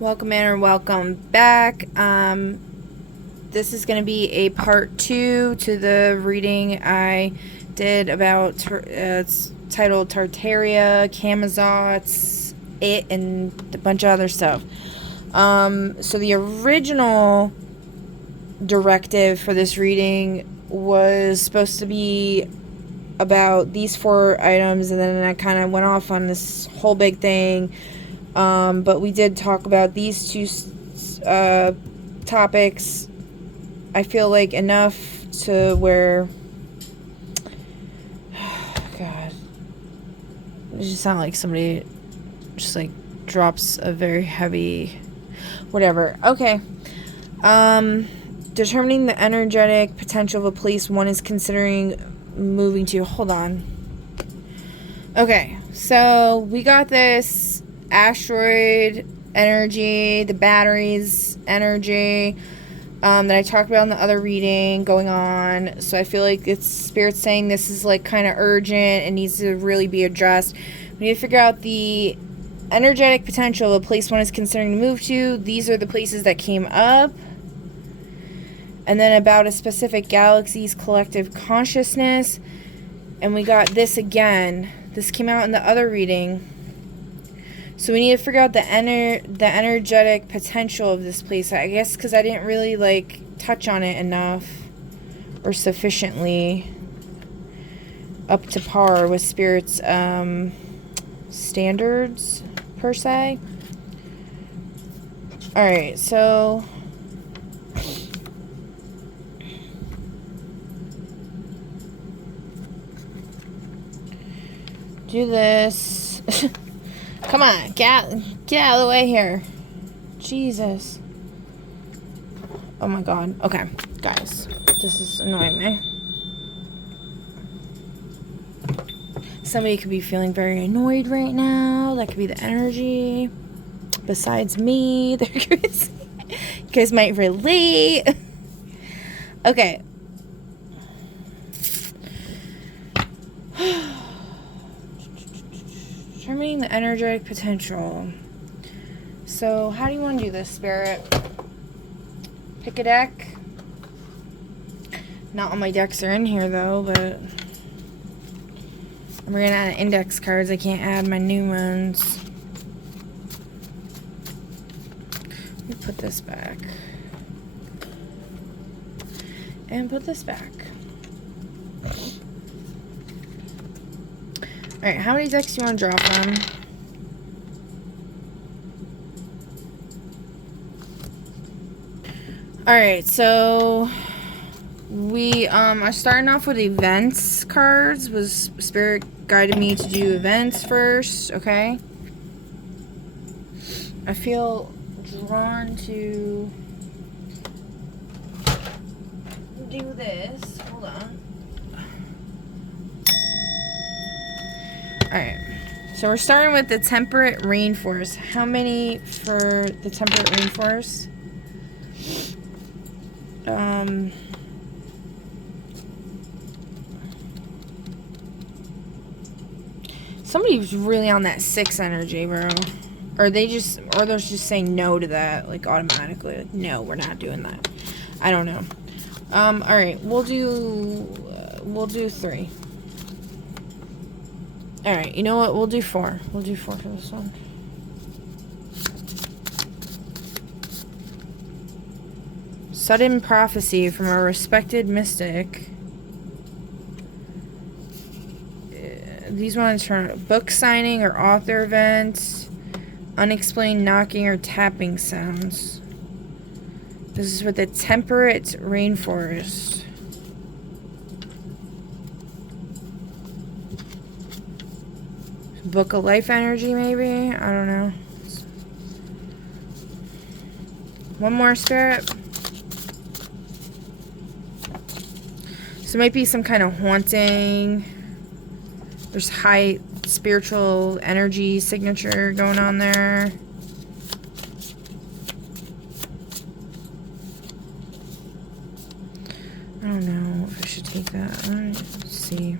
Welcome in or welcome back. This is going to be a part 2 to the reading I did about, it's titled Tartaria, Camazots, It, and a bunch of other stuff. So the original directive for this reading was supposed to be about these 4 items, and then I kind of went off on this whole big thing. But we did talk about these 2 topics, I feel like, enough to where, God, it just sounds like somebody just like drops a very heavy whatever. Okay. Determining the energetic potential of a place one is considering moving to. Hold on. Okay, so we got this asteroid energy, the batteries energy that I talked about in the other reading going on. So I feel like it's Spirit saying this is like kind of urgent and needs to really be addressed. We need to figure out the energetic potential of a place one is considering to move to. These are the places that came up. And then about a specific galaxy's collective consciousness. And we got this again. This came out in the other reading. So we need to figure out the energetic potential of this place. I guess because I didn't really like touch on it enough or sufficiently up to par with Spirit's standards per se. Alright, so do this. Come on, get out of the way here. Jesus. Oh my god. Okay, guys. This is annoying me. Somebody could be feeling very annoyed right now. That could be the energy. Besides me. You guys might relate. Okay. Determining the energetic potential. So, how do you want to do this, Spirit? Pick a deck. Not all my decks are in here, though, but I'm running out of index cards. I can't add my new ones. Let me put this back. And put this back. Alright, how many decks do you want to draw from? Alright, so we are starting off with events cards. Was Spirit guided me to do events first, okay? I feel drawn to do this. Hold on. Alright, so we're starting with the temperate rainforest. How many for the temperate rainforest? Somebody's really on that 6 energy, bro. Or they're just saying no to that, like, automatically. Like, no, we're not doing that. I don't know. Alright, we'll do 3. Alright, you know what? We'll do 4. We'll do 4 for this one. Sudden prophecy from a respected mystic. These ones are book signing or author events. Unexplained knocking or tapping sounds. This is with the temperate rainforest. Book of life energy, maybe? I don't know. One more, Spirit. So it might be some kind of haunting. There's high spiritual energy signature going on there. I don't know if I should take that. Let's see.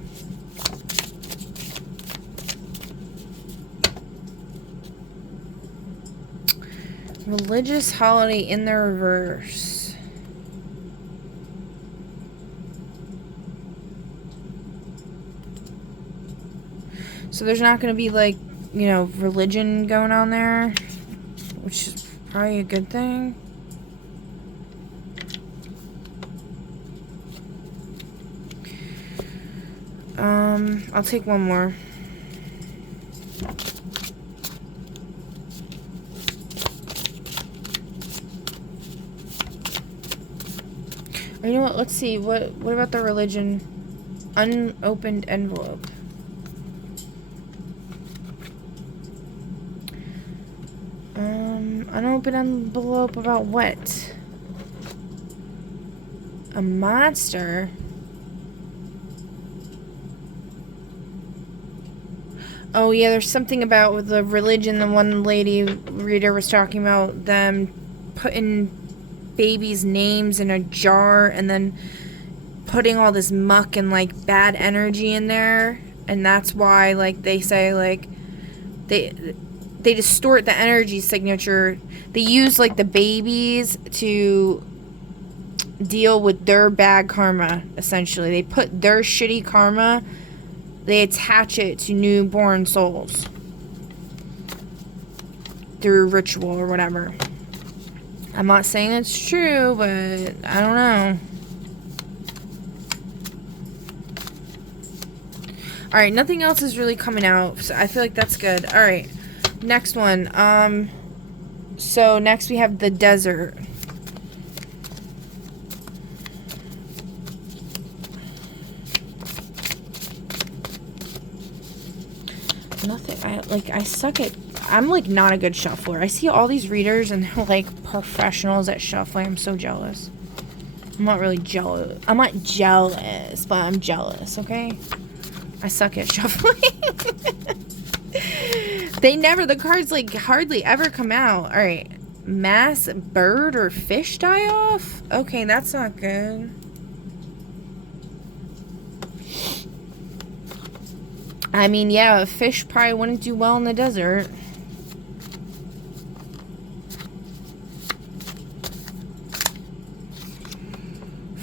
Religious holiday in the reverse. So there's not going to be, like, you know, religion going on there, which is probably a good thing. I'll take one more. You know what? Let's see. What about the religion? Unopened envelope. Unopened envelope about what? A monster? Oh yeah, there's something about with the religion. The one lady reader was talking about them putting babies' names in a jar and then putting all this muck and like bad energy in there, and that's why, like, they say, like, they distort the energy signature. They use, like, the babies to deal with their bad karma, essentially. They put their shitty karma, they attach it to newborn souls through ritual or whatever. I'm not saying it's true, but I don't know. Alright, nothing else is really coming out, so I feel like that's good. Alright, next one. So next we have the desert. Nothing. I suck at... I'm, like, not a good shuffler. I see all these readers and they're, like, professionals at shuffling. I'm so jealous. I'm not really jealous. I'm not jealous, but I'm jealous, okay? I suck at shuffling. The cards, like, hardly ever come out. Alright. Mass bird or fish die off? Okay, that's not good. I mean, yeah, a fish probably wouldn't do well in the desert.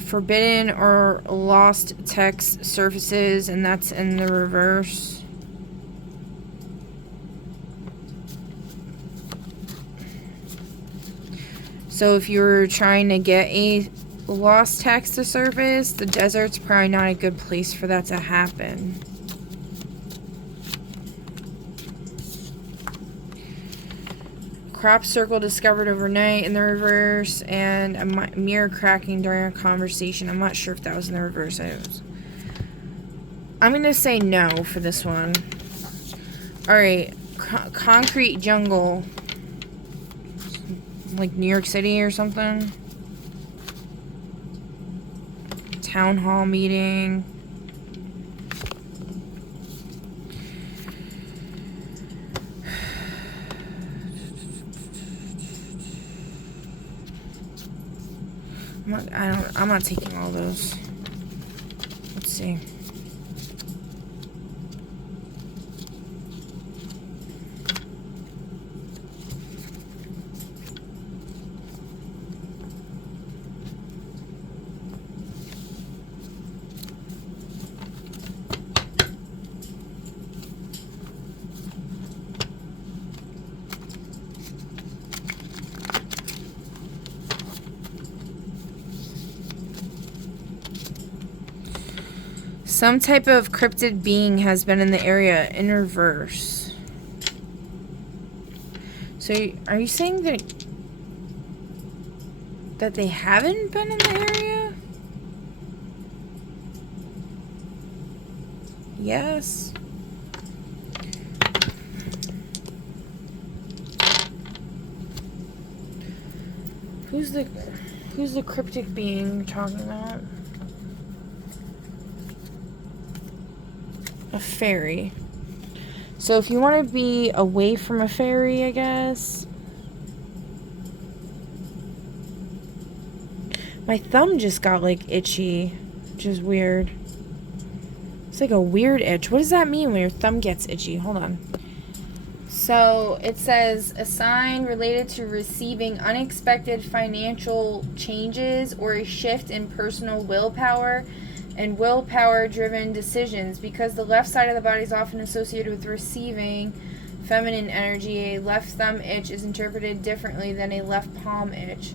Forbidden or lost text surfaces, and that's in the reverse. So if you're trying to get a lost text to surface, the desert's probably not a good place for that to happen. Crop circle discovered overnight in the reverse, and a mirror cracking during a conversation. I'm not sure if that was in the reverse. I'm going to say no for this one. Alright, concrete jungle. Like New York City or something. Town hall meeting. I'm not taking all those. Let's see. Some type of cryptid being has been in the area in reverse. So, are you saying that they haven't been in the area? Yes. Who's the cryptic being you're talking about? A fairy. So if you want to be away from a fairy, I guess. My thumb just got, like, itchy, which is weird. It's like a weird itch. What does that mean when your thumb gets itchy? Hold on. So it says a sign related to receiving unexpected financial changes or a shift in personal willpower and willpower driven decisions. Because the left side of the body is often associated with receiving feminine energy, a left thumb itch is interpreted differently than a left palm itch.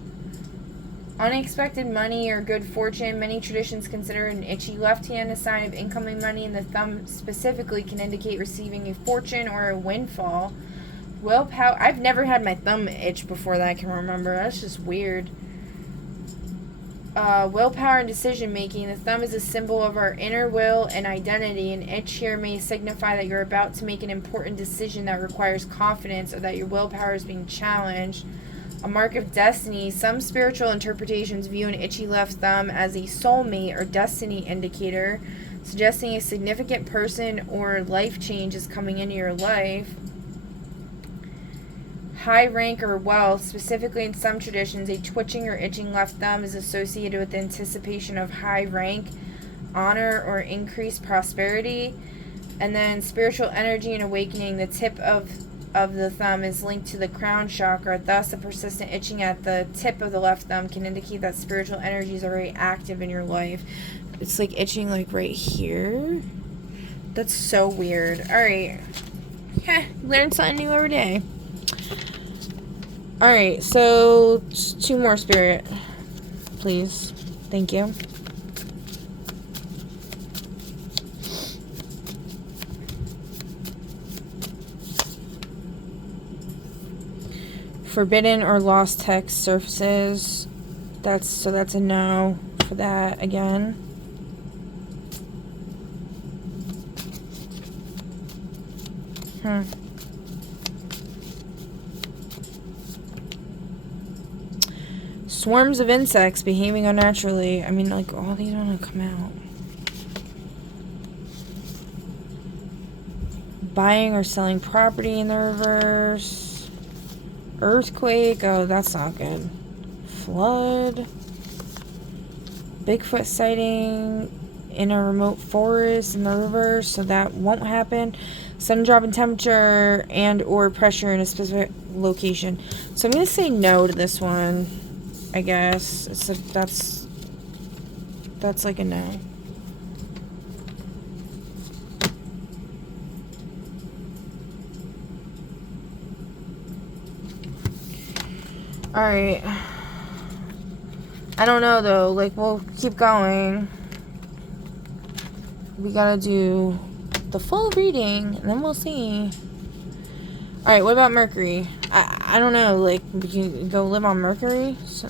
Unexpected money or good fortune. Many traditions consider an itchy left hand a sign of incoming money, and the thumb specifically can indicate receiving a fortune or a windfall. Willpower. I've never had my thumb itch before that I can remember. That's just weird. Willpower and decision making. The thumb is a symbol of our inner will and identity. An itch here may signify that you're about to make an important decision that requires confidence or that your willpower is being challenged. A mark of destiny. Some spiritual interpretations view an itchy left thumb as a soulmate or destiny indicator, suggesting a significant person or life change is coming into your life. High rank or wealth. Specifically in some traditions, a twitching or itching left thumb is associated with the anticipation of high rank, honor, or increased prosperity. And then spiritual energy and awakening. The tip of the thumb is linked to the crown chakra. Thus, a persistent itching at the tip of the left thumb can indicate that spiritual energies are very active in your life. It's like itching like right here. That's so weird. Alright. Learn something new every day. Alright, so 2 more, Spirit. Please. Thank you. Forbidden or lost text surfaces. That's a no for that again. Swarms of insects behaving unnaturally. I mean, like, all these want to come out. Buying or selling property in the reverse. Earthquake. Oh, that's not good. Flood. Bigfoot sighting in a remote forest in the reverse, so that won't happen. Sudden drop in temperature and or pressure in a specific location. So I'm going to say no to this one, I guess. That's like a no. Alright. I don't know, though. Like, we'll keep going. We gotta do the full reading, and then we'll see. Alright, what about Mercury? I don't know. Like, we can go live on Mercury? So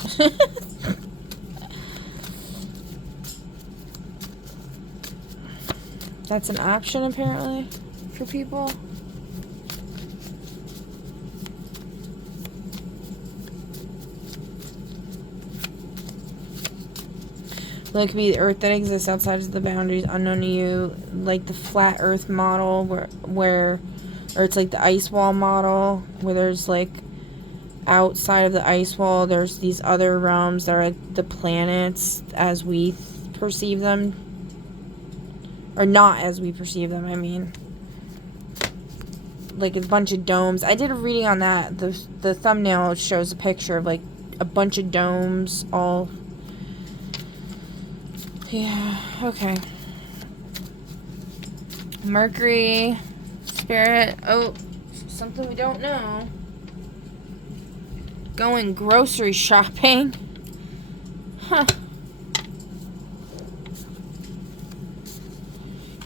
that's an option, apparently, for people. Well, it could be the Earth that exists outside of the boundaries unknown to you, like the flat Earth model, or it's like the ice wall model, where there's like outside of the ice wall, there's these other realms that are like the planets as we perceive them, or not as we perceive them. I mean, like a bunch of domes. I did a reading on that. The thumbnail shows a picture of like a bunch of domes all. Yeah, okay. Mercury, Spirit. Oh, something we don't know. Going grocery shopping. Huh.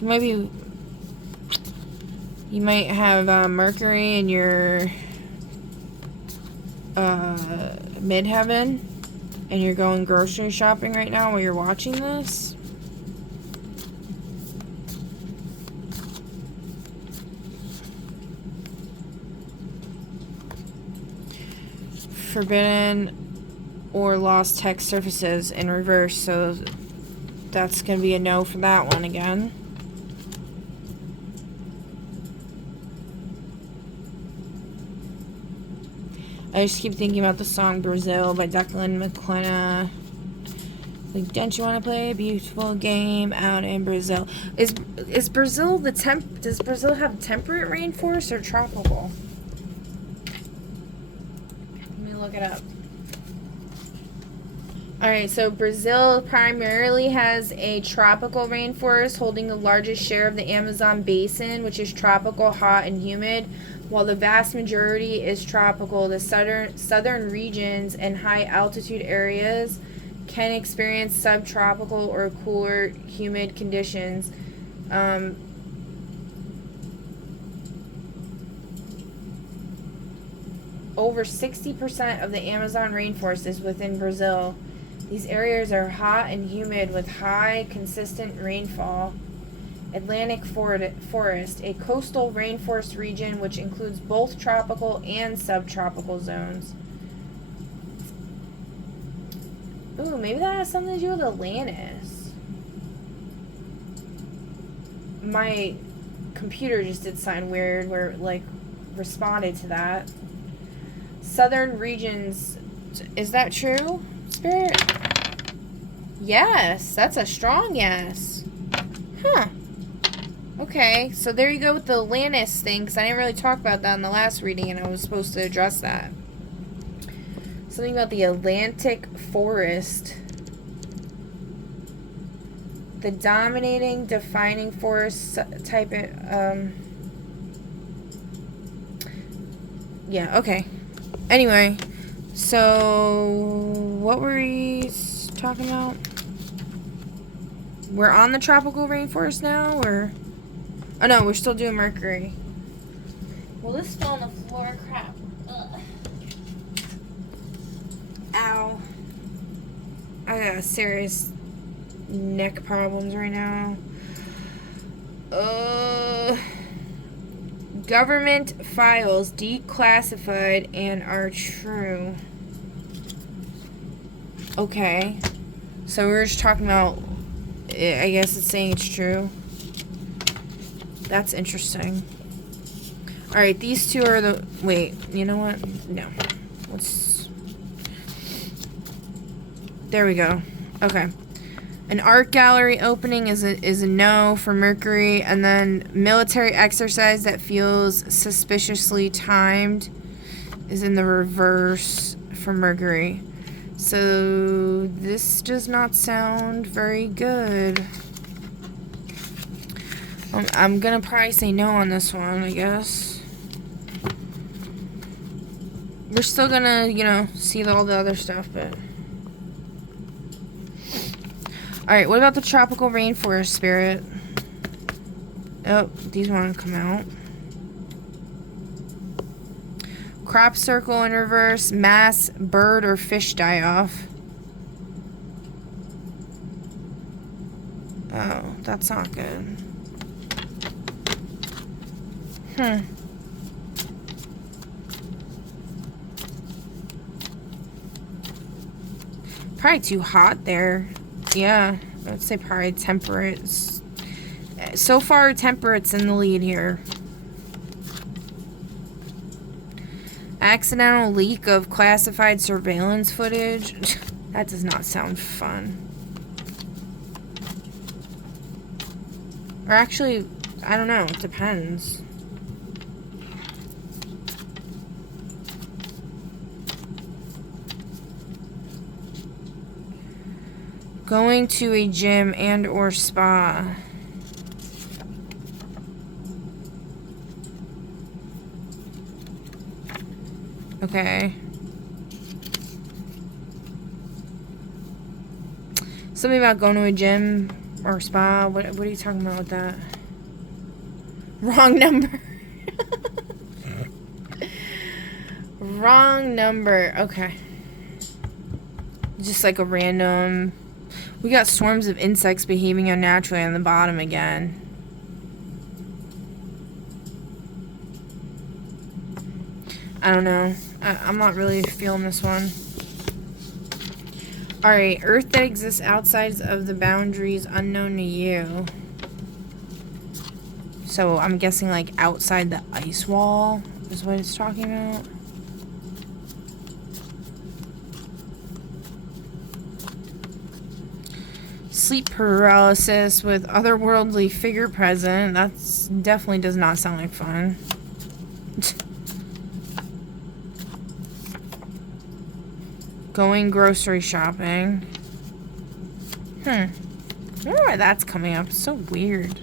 You might have Mercury in your midheaven. And you're going grocery shopping right now while you're watching this? Forbidden or lost text surfaces in reverse, so that's going to be a no for that one again. I just keep thinking about the song Brazil by Declan McKenna. Like, don't you want to play a beautiful game out in Brazil? Is Brazil does Brazil have temperate rainforest or tropical? look it up. Alright, so Brazil primarily has a tropical rainforest holding the largest share of the Amazon basin, which is tropical, hot, and humid, while the vast majority is tropical. The southern regions and high altitude areas can experience subtropical or cooler, humid conditions. Over 60% of the Amazon rainforest is within Brazil. These areas are hot and humid with high, consistent rainfall. Atlantic forest, a coastal rainforest region which includes both tropical and subtropical zones. Ooh, maybe that has something to do with Atlantis. My computer just did something weird where it, like, responded to that. Southern regions, is that true, Spirit? Yes, that's a strong yes. Huh. Okay, so there you go with the Atlantis thing, because I didn't really talk about that in the last reading, and I was supposed to address that. Something about the Atlantic forest. The dominating, defining forest type of, yeah, okay. Anyway, so what were we talking about? We're on the tropical rainforest now, or? Oh no, we're still doing Mercury. Well, this fell on the floor. Crap. Ugh. Ow. I got serious neck problems right now. Government files declassified and are true. Okay. So we were just talking about, I guess it's saying it's true. That's interesting. Alright, these two are the... Wait, you know what? No. Let's... There we go. Okay. An art gallery opening is a no for Mercury, and then military exercise that feels suspiciously timed is in the reverse for Mercury. So this does not sound very good. I'm gonna probably say no on this one, I guess. We're still gonna, you know, see all the other stuff, but... Alright, what about the tropical rainforest, Spirit? Oh, these want to come out. Crop circle in reverse, mass bird or fish die-off. Oh, that's not good. Probably too hot there. Yeah, I'd say probably temperate. So far, temperate's in the lead here. Accidental leak of classified surveillance footage. That does not sound fun. Or actually, I don't know. It depends. Going to a gym and or spa. Okay. Something about going to a gym or spa. What are you talking about with that? Wrong number. Wrong number. Okay. Just like a random... We got swarms of insects behaving unnaturally on the bottom again. I don't know. I'm not really feeling this one. Alright, Earth that exists outside of the boundaries unknown to you. So I'm guessing like outside the ice wall is what it's talking about. Sleep paralysis with otherworldly figure present. That's definitely does not sound like fun. Going grocery shopping. I wonder why that's coming up. It's so weird.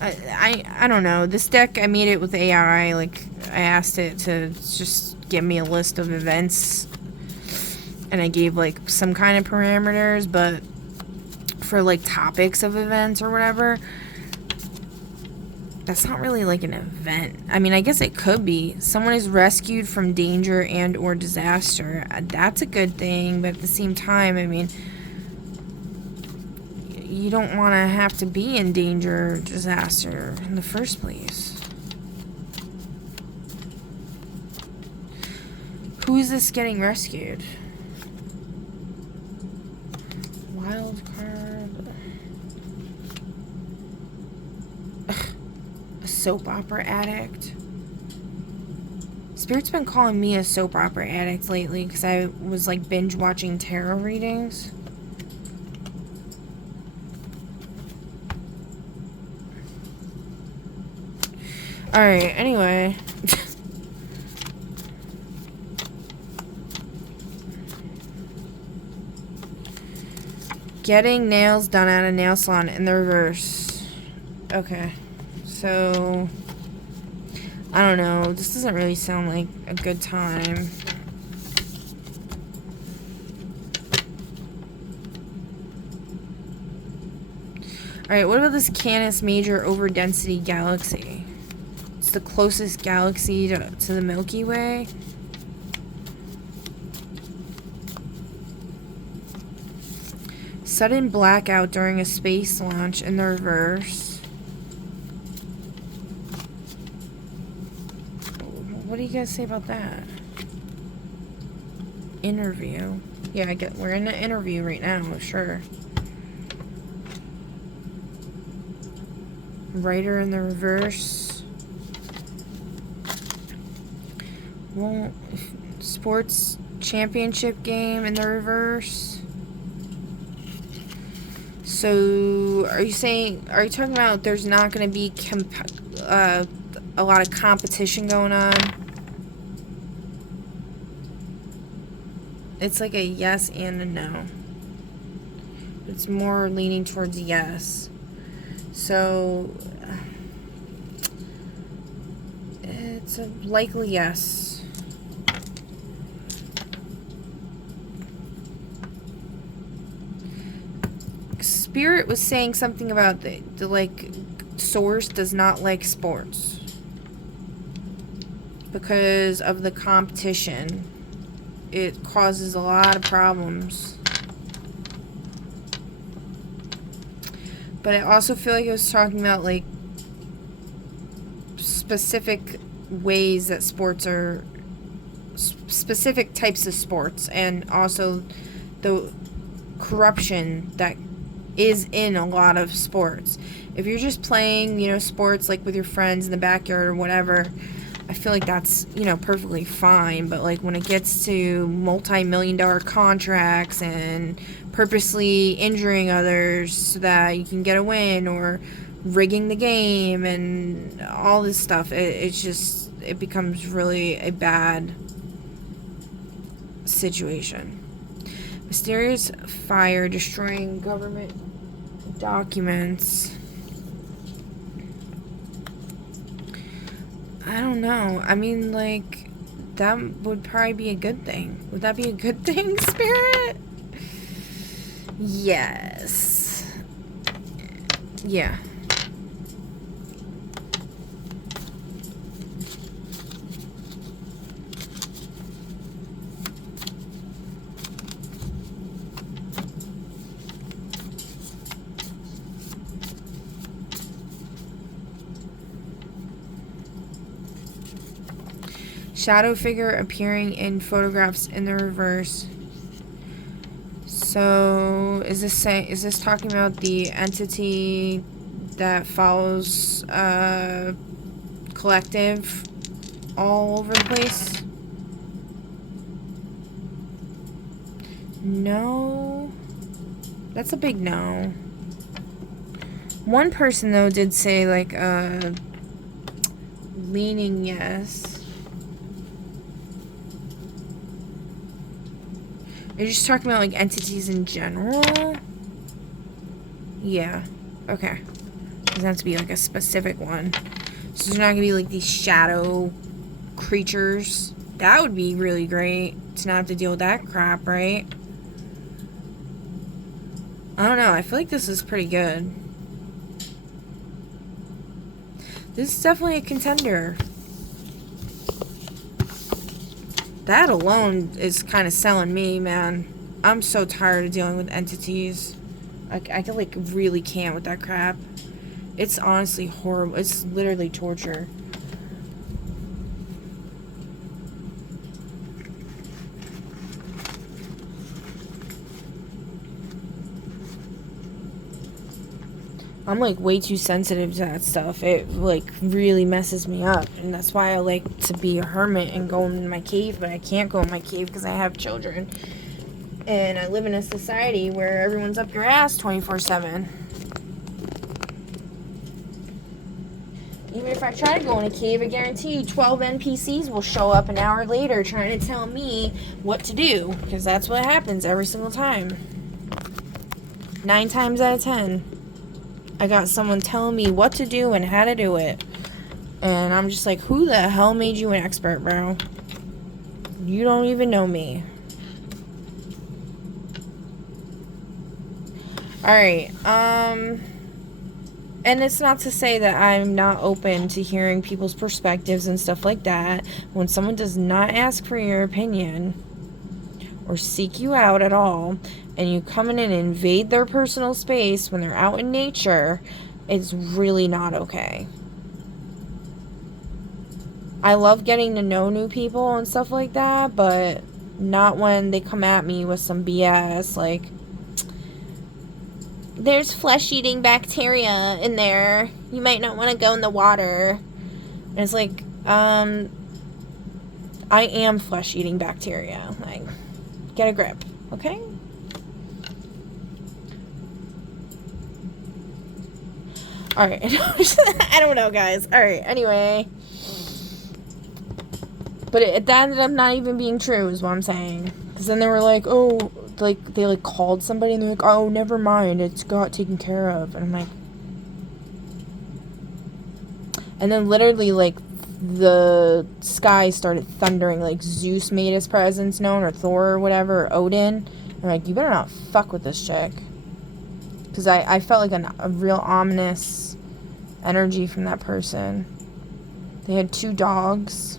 I don't know. This deck, I made it with AI. Like, I asked it to just give me a list of events. And I gave, like, some kind of parameters. But for, like, topics of events or whatever, that's not really, like, an event. I mean, I guess it could be. Someone is rescued from danger and or disaster. That's a good thing. But at the same time, I mean, you don't want to have to be in danger or disaster in the first place. Who is this getting rescued? Wild card. Ugh. A soap opera addict. Spirit's been calling me a soap opera addict lately because I was like binge watching tarot readings. Alright, anyway. Getting nails done at a nail salon in the reverse. Okay. So, I don't know. This doesn't really sound like a good time. Alright, what about this Canis Major Overdensity Galaxy? It's the closest galaxy to the Milky Way. Sudden blackout during a space launch in the reverse. What do you guys say about that? Interview. Yeah, we're in an interview right now, sure. Writer in the reverse. Well, sports championship game in the reverse. So, are you talking about there's not going to be a lot of competition going on? It's like a yes and a no. It's more leaning towards yes. So, it's a likely yes. Spirit was saying something about the like source does not like sports because of the competition. It causes a lot of problems. But I also feel like it was talking about like specific ways that sports are specific types of sports, and also the corruption that is in a lot of sports. If you're just playing, sports like with your friends in the backyard or whatever, I feel like that's, perfectly fine. But like when it gets to multi-million-dollar contracts and purposely injuring others so that you can get a win, or rigging the game and all this stuff, it becomes really a bad situation. Mysterious fire destroying government documents. I don't know. I mean, like, that would probably be a good thing. Would that be a good thing, Spirit? Yes. Yeah. Shadow figure appearing in photographs in the reverse. So, is this talking about the entity that follows collective all over the place? No. That's a big no. One person, though, did say, like, leaning yes. Are you just talking about, like, entities in general? Yeah. Okay. Doesn't have to be, like, a specific one. So there's not gonna be, like, these shadow creatures. That would be really great to not have to deal with that crap, right? I don't know. I feel like this is pretty good. This is definitely a contender. That alone is kind of selling me, man. I'm so tired of dealing with entities. I can, like, really can't with that crap. It's honestly horrible. It's literally torture. I'm, like, way too sensitive to that stuff. It, like, really messes me up. And that's why I like to be a hermit and go in my cave. But I can't go in my cave because I have children. And I live in a society where everyone's up your ass 24/7. Even if I try to go in a cave, I guarantee you 12 NPCs will show up an hour later trying to tell me what to do. Because that's what happens every single time. 9 times out of 10. I got someone telling me what to do and how to do it. And I'm just like, who the hell made you an expert, bro? You don't even know me. Alright, and it's not to say that I'm not open to hearing people's perspectives and stuff like that. When someone does not ask for your opinion or seek you out at all, and you come in and invade their personal space when they're out in nature, it's really not okay. I love getting to know new people and stuff like that, but not when they come at me with some BS like, there's flesh-eating bacteria in there. You might not want to go in the water. And it's like, I am flesh-eating bacteria. Like, get a grip, okay? Alright. I don't know, guys. Alright, anyway. But that ended up not even being true, is what I'm saying. Because then they were like, oh, like, they, like, called somebody and they're like, oh, never mind, it's got taken care of. And I'm like... And then literally, like, the sky started thundering, like, Zeus made his presence known, or Thor, or whatever, or Odin. And I'm like, you better not fuck with this chick. Because I felt like a real ominous energy from that person. They had 2 dogs.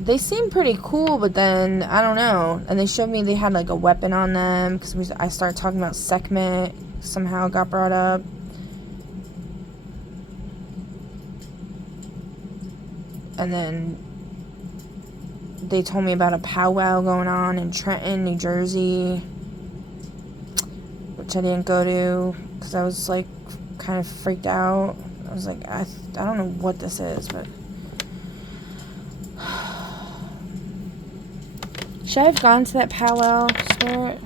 They seemed pretty cool, but then, I don't know. And they showed me they had, like, a weapon on them. Because I started talking about Sekhmet. Somehow got brought up. And then they told me about a powwow going on in Trenton, New Jersey. Which I didn't go to. Because I was, like, kind of freaked out. I was like, I don't know what this is, but... Should I have gone to that powwow, Spirit?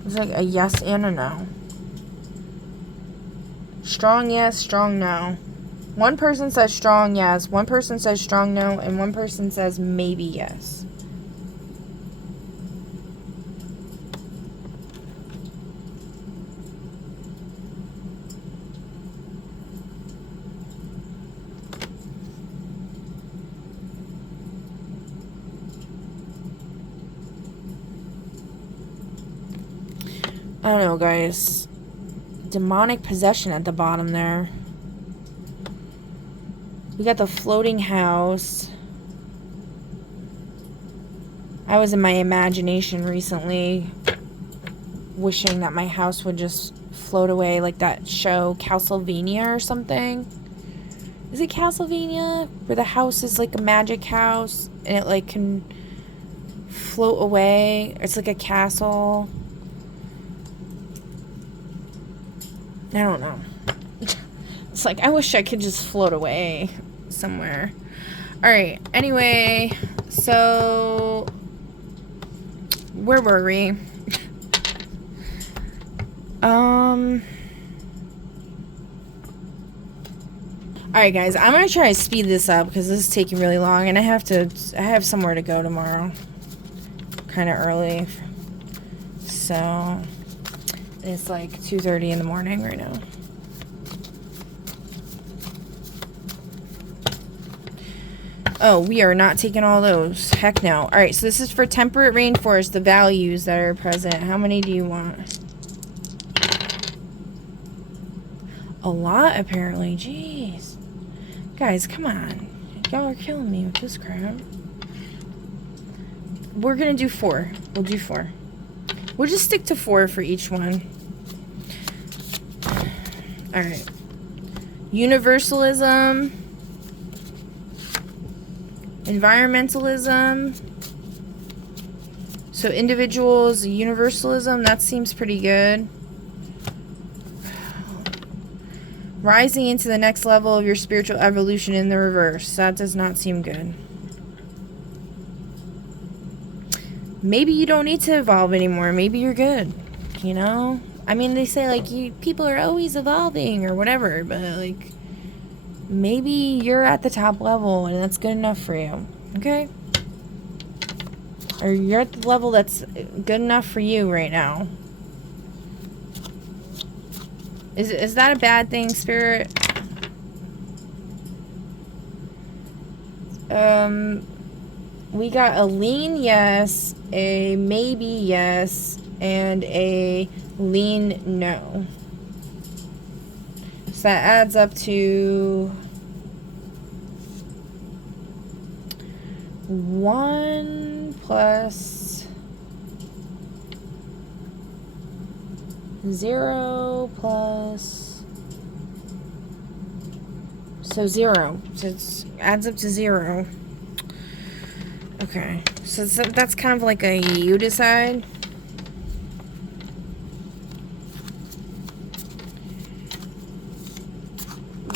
It was like a yes and a no. Strong yes, strong no. One person says strong yes, one person says strong no, and one person says maybe yes. I don't know, guys. Demonic possession at the bottom there. We got the floating house. I was in my imagination recently, wishing that my house would just float away like that show, Castlevania or something. Is it Castlevania? Where the house is like a magic house and it like can float away. It's like a castle. I don't know. It's like, I wish I could just float away somewhere. Alright, anyway, so... Where were we? Alright, guys, I'm gonna try to speed this up because this is taking really long, and I have somewhere to go tomorrow. Kind of early. So, it's like 2:30 in the morning right now. Oh, we are not taking all those. Heck no. Alright, so this is for temperate rainforest, the values that are present. How many do you want? A lot, apparently. Jeez. Guys, come on. Y'all are killing me with this crap. We're gonna do 4. We'll do 4. We'll just stick to 4 for each one. Alright. Universalism. Environmentalism. So individuals, universalism, that seems pretty good. Rising into the next level of your spiritual evolution in the reverse. That does not seem good. Maybe you don't need to evolve anymore. Maybe you're good. You know? I mean, they say, like, people are always evolving or whatever, but, like, maybe you're at the top level and that's good enough for you. Okay? Or you're at the level that's good enough for you right now. Is that a bad thing, Spirit? We got a lean yes, a maybe yes, and a lean no. So that adds up to 1 plus 0 plus, so 0. So it adds up to 0. Okay, so that's kind of like a you decide.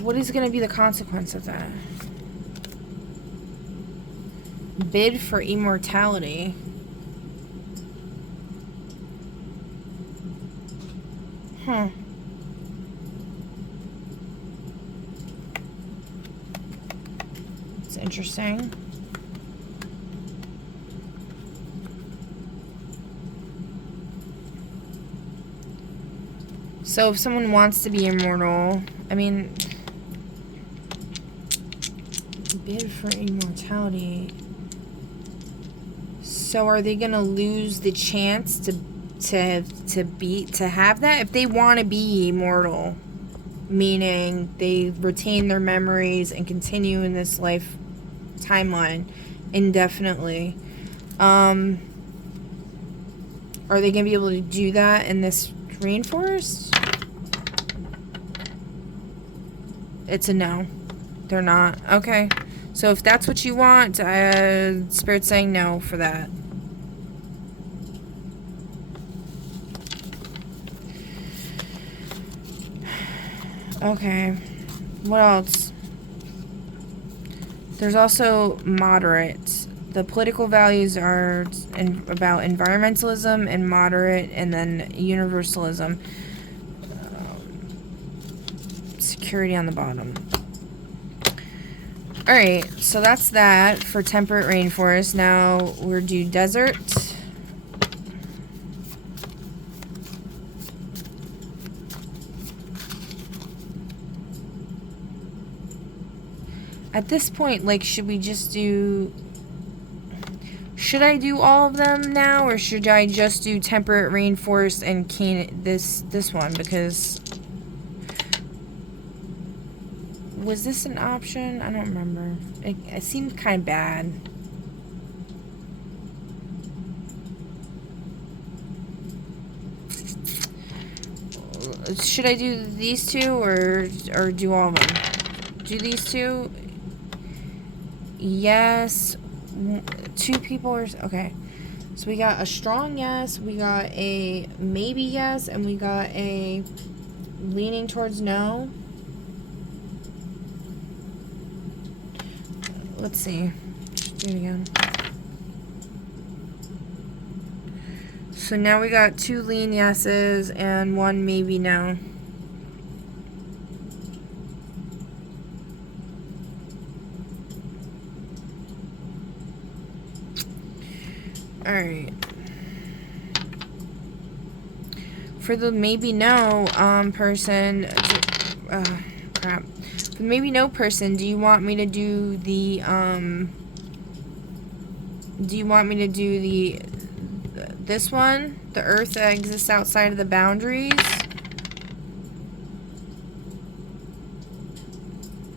What is going to be the consequence of that? Bid for immortality. It's interesting. So if someone wants to be immortal, I mean, bid for immortality. So are they gonna lose the chance to have that if they want to be immortal, meaning they retain their memories and continue in this life timeline indefinitely? Are they gonna be able to do that in this rainforest? It's a no. They're not. Okay. So if that's what you want, Spirit's saying no for that. Okay. What else? There's also moderate. The political values are about environmentalism and moderate, and then universalism. Security on the bottom. Alright, so that's that for temperate rainforest. Now we're due desert. At this point, like, should we just do... Should I do all of them now, or should I just do temperate rainforest and this one? Because... Was this an option? I don't remember. It seemed kind of bad. Should I do these two or do all of them? Do these two? Yes. 2 people are... Okay. So we got a strong yes, we got a maybe yes, and we got a leaning towards no. Let's see. Do it again. So now we got 2 lean yeses and 1 maybe no. Alright. For the maybe no person, crap. For the maybe no person, do you want me to do the this one? The Earth that exists outside of the boundaries?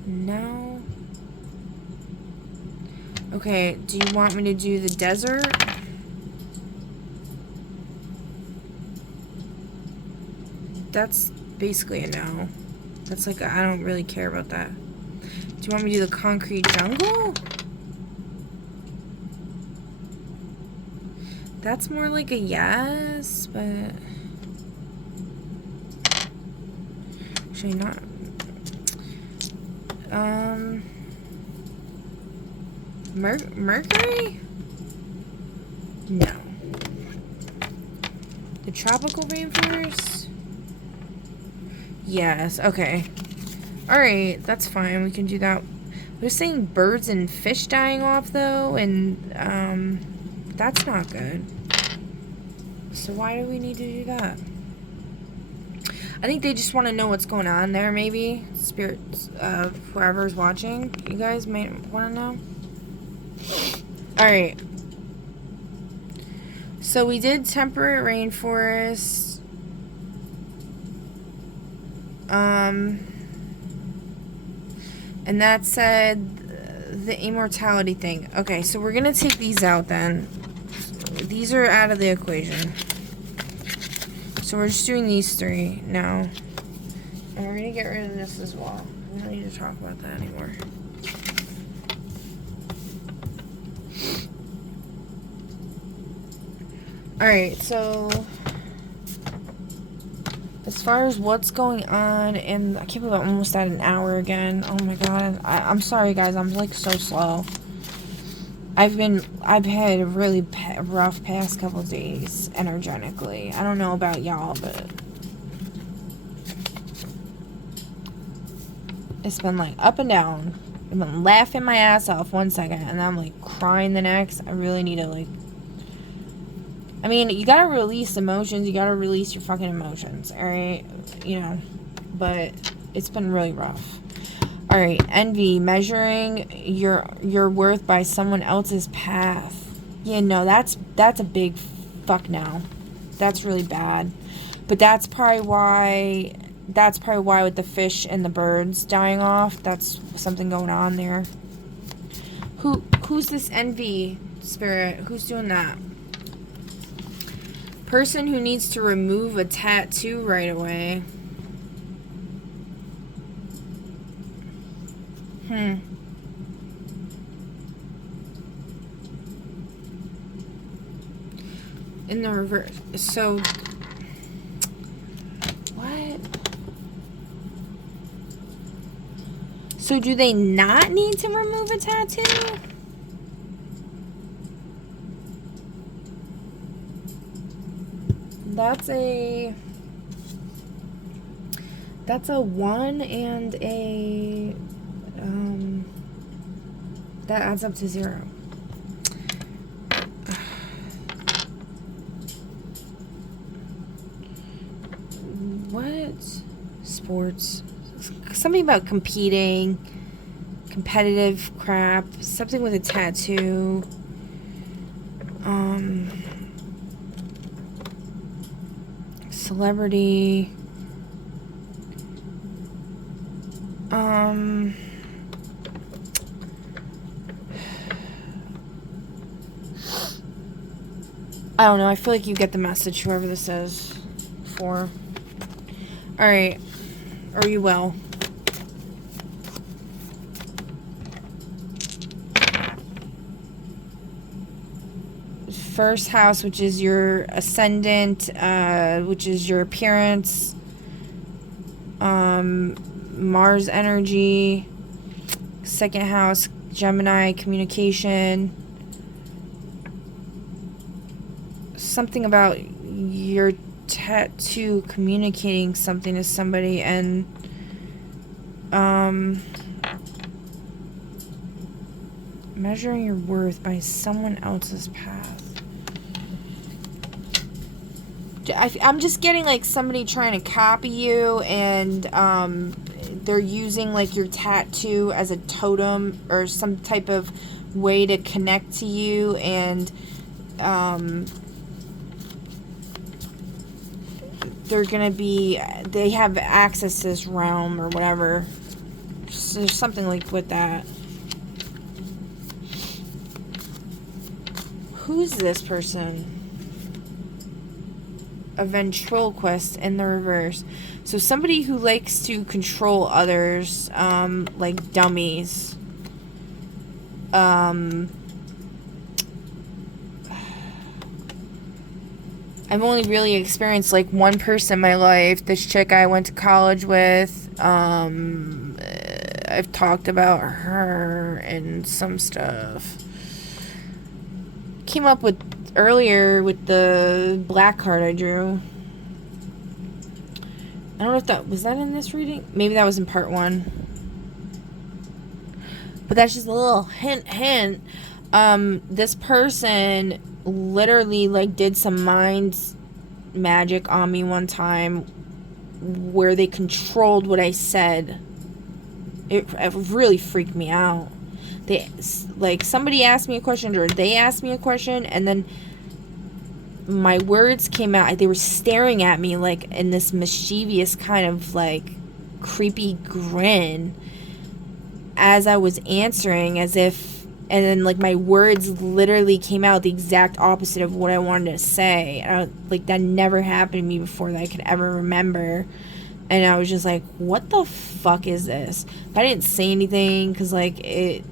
No. Okay, do you want me to do the desert? That's basically a no. That's like, I don't really care about that. Do you want me to do the concrete jungle? That's more like a yes, but... Actually not. Mercury? No. The tropical rainforest? Yes, okay. Alright, that's fine. We can do that. We're saying birds and fish dying off, though, and, that's not good. So why do we need to do that? I think they just want to know what's going on there, maybe. Spirits of whoever's watching. You guys might want to know. Alright. So we did temperate rainforest. And that said the immortality thing. Okay, so we're gonna take these out then. These are out of the equation. So we're just doing these three now. And we're gonna get rid of this as well. We don't need to talk about that anymore. Alright, so as far as what's going on, and I can't believe I'm almost at an hour again. Oh my god. I'm sorry guys, I'm like so slow. I've had a really rough past couple of days energetically. I don't know about y'all, but it's been like up and down. I've been laughing my ass off one second and then I'm like crying the next. I really need to like, I mean, you gotta release emotions. You gotta release your fucking emotions, alright? You know, but it's been really rough. Alright, envy. Measuring your worth by someone else's path. Yeah, no, that's a big fuck no. That's really bad. But that's probably why with the fish and the birds dying off, that's something going on there. Who's this envy spirit? Who's doing that? Person who needs to remove a tattoo right away. In the reverse. So what? So do they not need to remove a tattoo? That's a 1 and a that adds up to 0. What? Sports. Something about competing, competitive crap, something with a tattoo. Celebrity. I don't know. I feel like you get the message, whoever this is for. Alright. Or you will. First house, which is your ascendant, which is your appearance. Mars energy. Second house, Gemini, communication. Something about your tattoo communicating something to somebody, and measuring your worth by someone else's path. I'm just getting like somebody trying to copy you, and they're using like your tattoo as a totem or some type of way to connect to you, and they have access to this realm or whatever. So there's something like with that. Who's this person? A ventriloquist in the reverse. So somebody who likes to control others, like dummies. I've only really experienced like one person in my life. This chick I went to college with. I've talked about her and some stuff. Came up with earlier with the black card I drew. I don't know if that was that in this reading. Maybe that was in part 1. But that's just a little hint. This person literally like did some mind magic on me one time where they controlled what I said. It really freaked me out. They like somebody asked me a question or they asked me a question, and then my words came out. They were staring at me like in this mischievous kind of like creepy grin as I was answering, as if, and then like my words literally came out the exact opposite of what I wanted to say. Like that never happened to me before that I could ever remember. And I was just like, what the fuck is this? I didn't say anything because like it,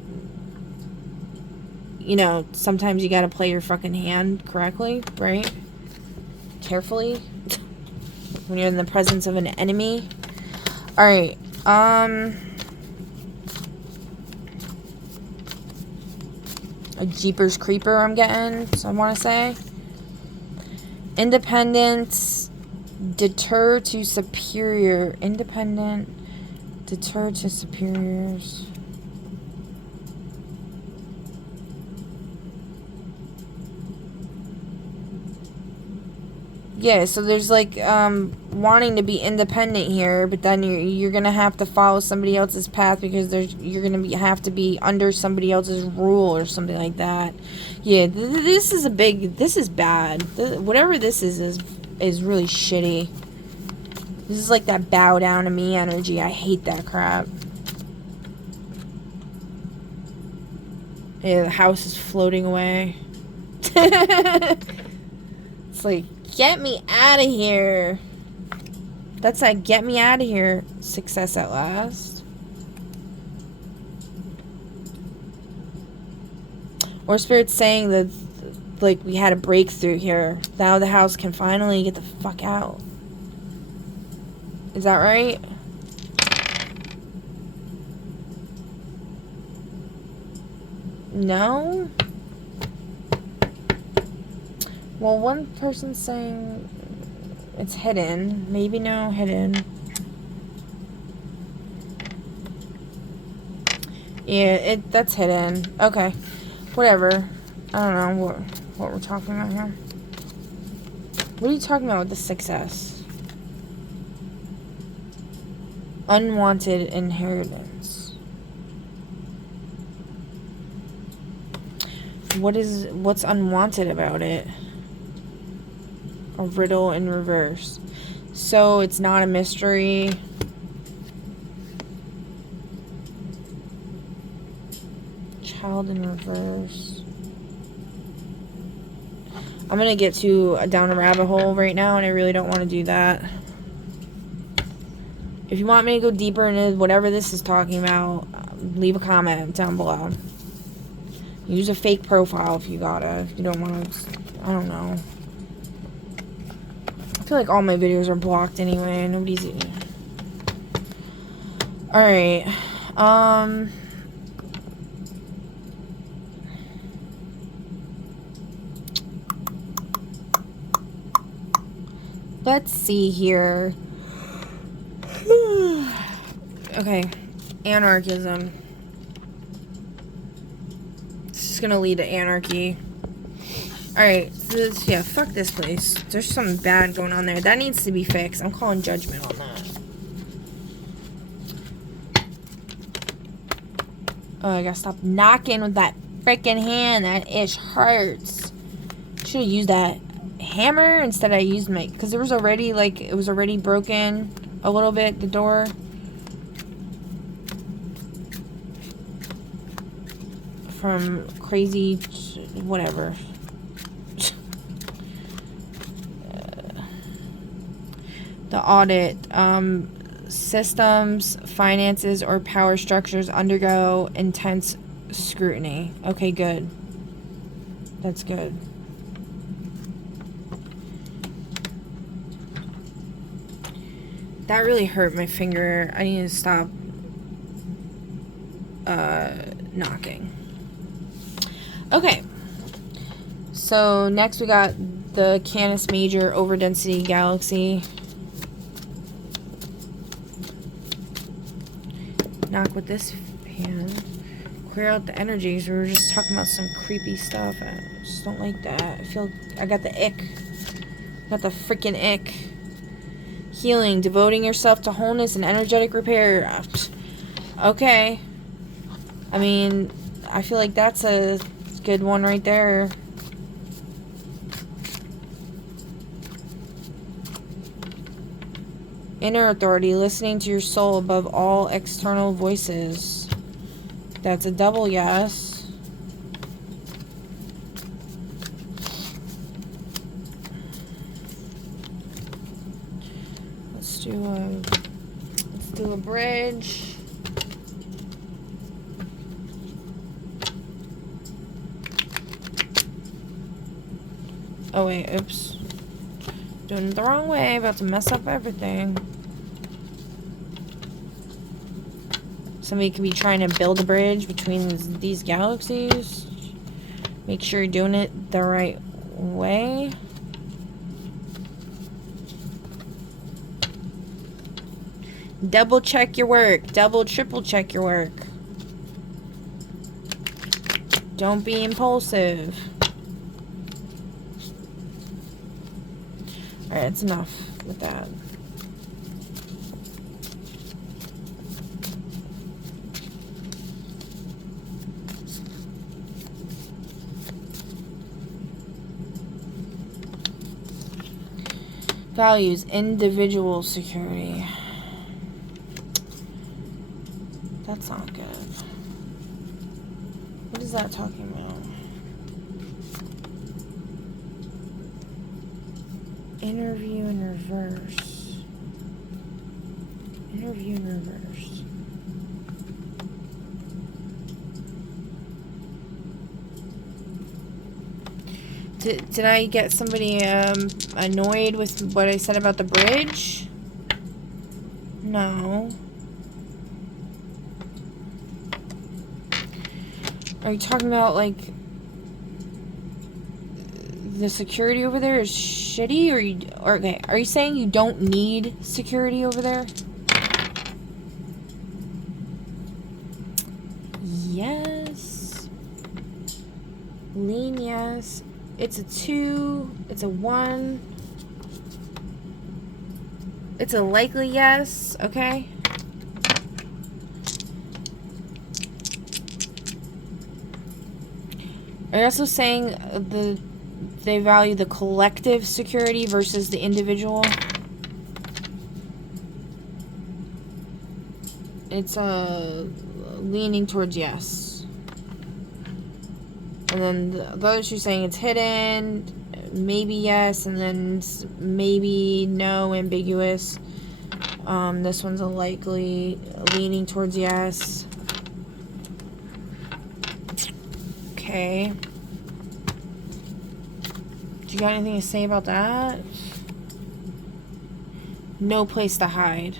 you know, sometimes you gotta play your fucking hand correctly, right? Carefully. When you're in the presence of an enemy. Alright, a Jeepers Creeper I'm getting, so I want to say. Independence, deter to superior. Independent, deter to superiors. Yeah, so there's like wanting to be independent here, but then you're gonna have to follow somebody else's path because you're gonna have to be under somebody else's rule or something like that. Yeah, this is bad. Whatever this is really shitty. This is like that bow down to me energy. I hate that crap. Yeah, the house is floating away. It's like, get me out of here. That's that get me out of here success at last. Or Spirit's saying that like we had a breakthrough here. Now the house can finally get the fuck out. Is that right? No? Well, one person's saying it's hidden. Maybe no, hidden. Yeah, that's hidden. Okay. Whatever. I don't know what we're talking about here. What are you talking about with the success? Unwanted inheritance. What's unwanted about it? A riddle in reverse. So it's not a mystery. Child in reverse. I'm gonna get down a rabbit hole right now, and I really don't want to do that. If you want me to go deeper into whatever this is talking about, leave a comment down below. Use a fake profile if you gotta. If you don't want to, I don't know. I feel like all my videos are blocked anyway. Nobody's even. Alright. Let's see here. Okay. Anarchism. This is gonna lead to anarchy. Alright. Yeah, fuck this place. There's something bad going on there. That needs to be fixed. I'm calling judgment on that. Oh, I gotta stop knocking with that freaking hand. That ish hurts. Should have used that hammer instead. I used my, because there was already, like, it was already broken a little bit, the door. From crazy, whatever. The audit. Systems, finances, or power structures undergo intense scrutiny. Okay, good. That's good. That really hurt my finger. I need to stop knocking. Okay. So next we got the Canis Major Overdensity Galaxy. Knock with this hand. Clear out the energies. We were just talking about some creepy stuff. I just don't like that. I got the ick. Got the freaking ick. Healing. Devoting yourself to wholeness and energetic repair. Okay. I mean, I feel like that's a good one right there. Inner authority, listening to your soul above all external voices. That's a double yes. Let's do a bridge. Oh wait, oops. Doing it the wrong way, about to mess up everything. Somebody could be trying to build a bridge between these galaxies. Make sure you're doing it the right way. Double check your work. Double, triple check your work. Don't be impulsive. Alright, that's enough with that. Values, individual security. That's not good. What is that talking about? Interview in reverse. Interview in reverse. Did I get somebody annoyed with what I said about the bridge? No. Are you talking about, like, the security over there is shitty, or okay, are you saying you don't need security over there? Yes. Lean, yes. It's a 2. It's a 1. It's a likely yes. Okay. Are you also saying they value the collective security versus the individual? It's leaning towards yes. And then the other two saying it's hidden, maybe yes, and then maybe no, ambiguous. This one's a likely, leaning towards yes. Okay. Do you got anything to say about that? No place to hide.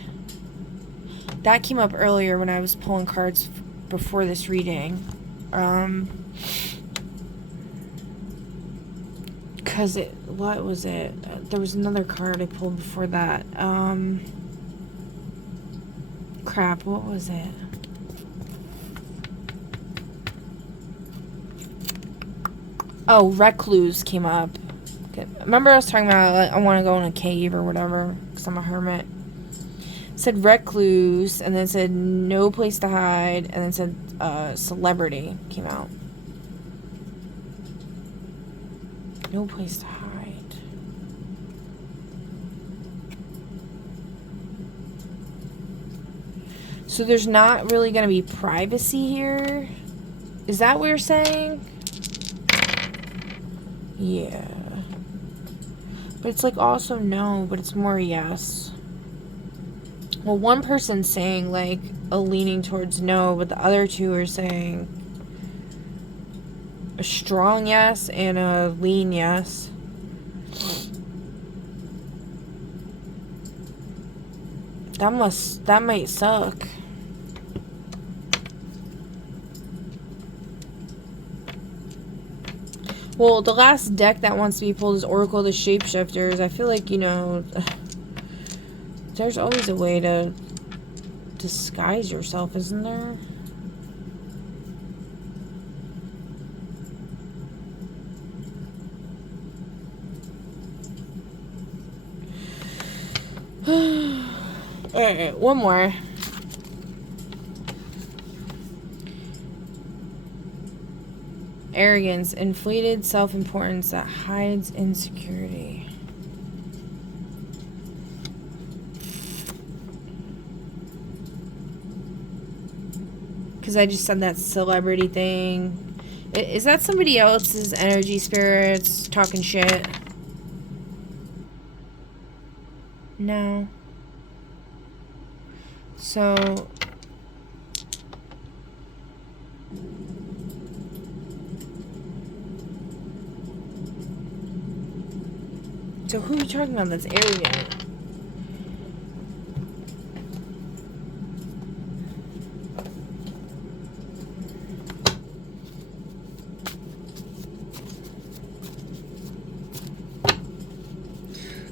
That came up earlier when I was pulling cards before this reading. Because what was it? There was another card I pulled before that. Crap, what was it? Oh, recluse came up. Remember I was talking about, like, I want to go in a cave or whatever, because I'm a hermit. It said recluse, and then it said no place to hide, and then it said celebrity came out. No place to hide. So there's not really going to be privacy here? Is that what you're saying? Yeah. But it's like also no, but it's more yes. Well, one person's saying like a leaning towards no, but the other two are saying a strong yes and a lean yes. That might suck. Well, the last deck that wants to be pulled is Oracle of the Shapeshifters. I feel like, you know, there's always a way to disguise yourself, isn't there? Alright, one more. Arrogance, inflated self-importance that hides insecurity. Because I just said that celebrity thing. Is that somebody else's energy spirits talking shit? No. So... So who are you talking about that's arrogant?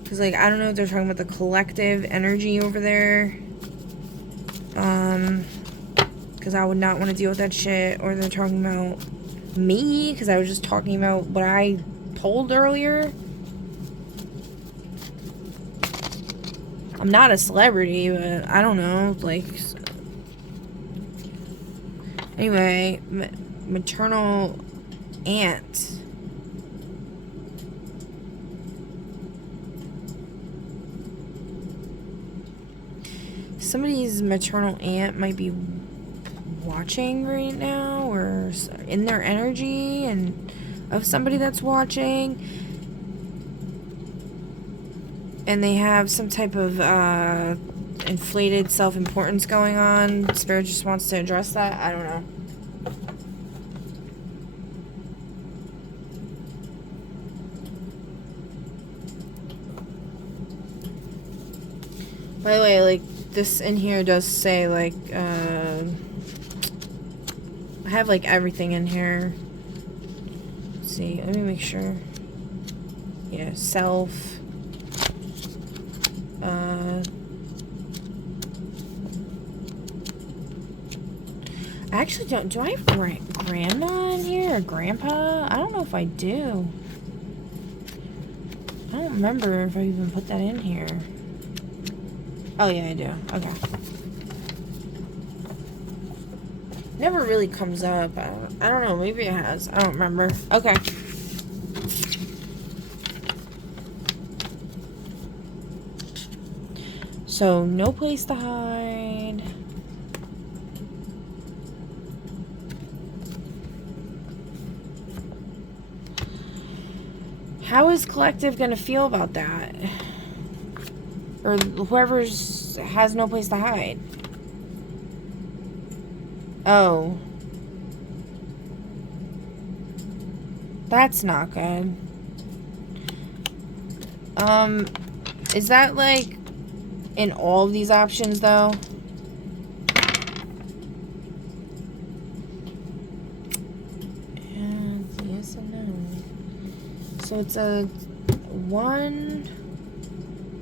Because, like, I don't know if they're talking about the collective energy over there. Because I would not want to deal with that shit. Or they're talking about me, because I was just talking about what I told earlier. I'm not a celebrity, but I don't know, like... Anyway, maternal aunt. Somebody's maternal aunt might be watching right now, or in their energy, and of somebody that's watching. And they have some type of inflated self-importance going on. Spirit just wants to address that. I don't know. By the way, like, this in here does say, like, I have, like, everything in here. Let's see. Let me make sure. Yeah, self... I actually don't. Do I have grandma in here or grandpa? I don't know if I do. I don't remember if I even put that in here. Oh, yeah, I do. Okay. Never really comes up. I don't know. Maybe it has. I don't remember. Okay. So, no place to hide. How is collective gonna feel about that? Or whoever has no place to hide. Oh. That's not good. Is that like in all of these options though? And yes and no. So it's a 1.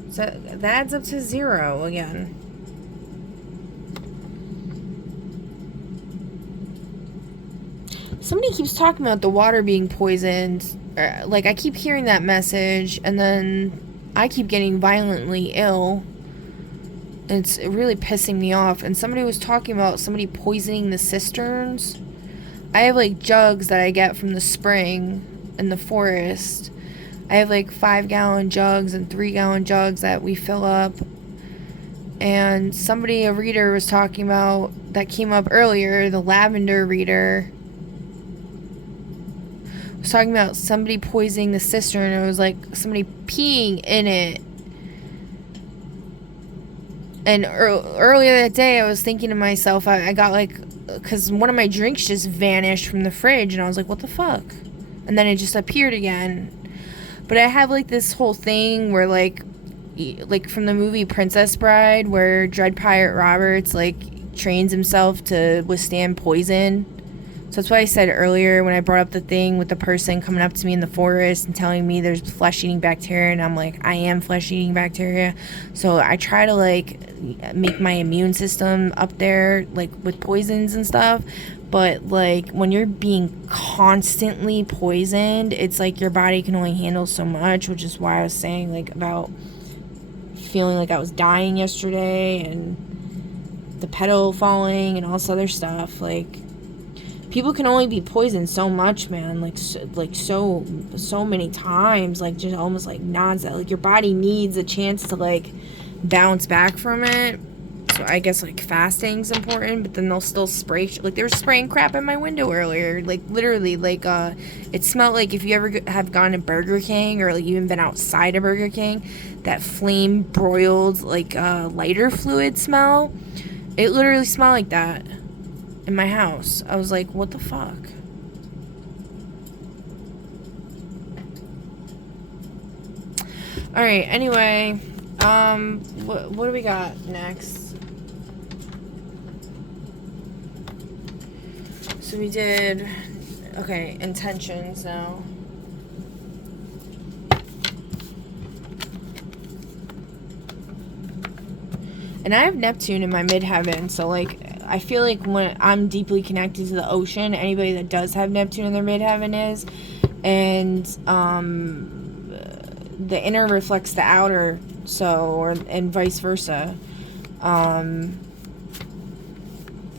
So that adds up to 0 again. Somebody keeps talking about the water being poisoned. like, I keep hearing that message, and then I keep getting violently ill. And it's really pissing me off. And somebody was talking about somebody poisoning the cisterns. I have, like, jugs that I get from the spring in the forest. I have, like, 5-gallon jugs and 3-gallon jugs that we fill up. And somebody, a reader, was talking about, that came up earlier, the lavender reader, was talking about somebody poisoning the cistern. It was like somebody peeing in it. And earlier that day, I was thinking to myself, I got, like, because one of my drinks just vanished from the fridge, and I was like, what the fuck? And then it just appeared again. But I have, like, this whole thing where, like from the movie Princess Bride, where Dread Pirate Roberts, like, trains himself to withstand poison. So that's why I said earlier when I brought up the thing with the person coming up to me in the forest and telling me there's flesh-eating bacteria, and I'm like, I am flesh-eating bacteria. So I try to, like, make my immune system up there, like, with poisons and stuff. But, like, when you're being constantly poisoned, it's like your body can only handle so much, which is why I was saying, like, about feeling like I was dying yesterday, and the pedal falling and all this other stuff. Like, people can only be poisoned so much, man. Like so many times, like, just almost like nonsense. Like, your body needs a chance to, like, bounce back from it. So I guess, like, fasting's important, but then they'll still spray like, they were spraying crap in my window earlier, like, literally, like, it smelled like, if you ever have gone to Burger King, or, like, even been outside of Burger King, that flame broiled, like, lighter fluid smell, it literally smelled like that in my house. I was like, what the fuck? Alright, anyway, what do we got next? So we did, okay, intentions now. And I have Neptune in my midheaven, so, like, I feel like when I'm deeply connected to the ocean, anybody that does have Neptune in their midheaven is, and the inner reflects the outer, and vice versa.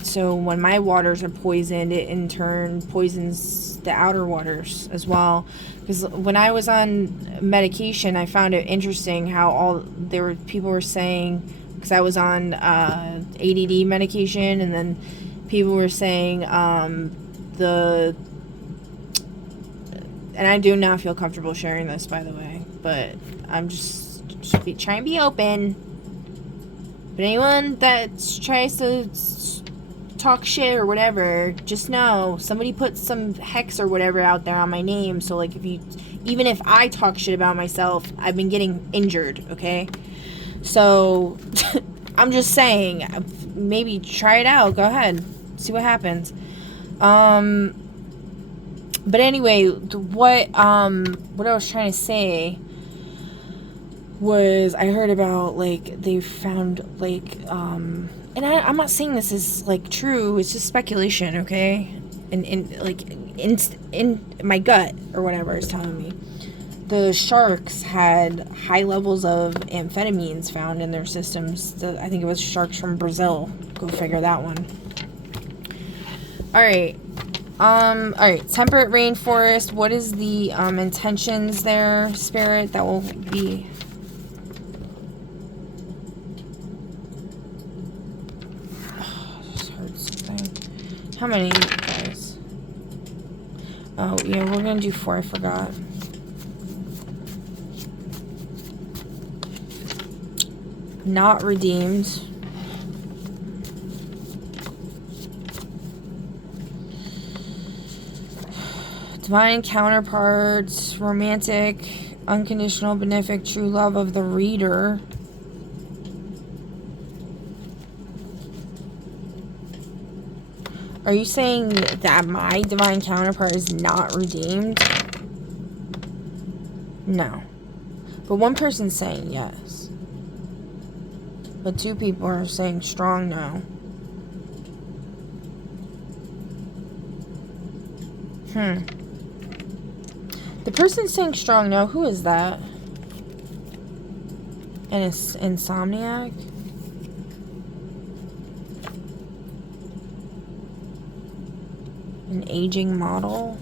So when my waters are poisoned, it in turn poisons the outer waters as well. Because when I was on medication, I found it interesting how people were saying, because I was on ADD medication, and then people were saying and I do not feel comfortable sharing this, by the way, but I'm just trying to be open. But anyone that tries to talk shit or whatever, just know somebody put some hex or whatever out there on my name, so, like, even if I talk shit about myself, I've been getting injured, okay? So I'm just saying, maybe try it out, go ahead, see what happens. But anyway, what I was trying to say was, I heard about, like, they found, like, and I'm not saying this is, like, true, it's just speculation, okay? And in my gut, or whatever, is telling me, the sharks had high levels of amphetamines found in their systems. I think it was sharks from Brazil. Go figure that one. Alright. Alright, temperate rainforest. What is the intentions there, Spirit, that will be... How many, guys? Oh, yeah, we're gonna do 4, I forgot. Not redeemed. Divine counterparts, romantic, unconditional, benefic, true love of the reader. Are you saying that my divine counterpart is not redeemed? No. But one person's saying yes. But 2 people are saying strong no. The person saying strong no, who is that? An insomniac? An aging model?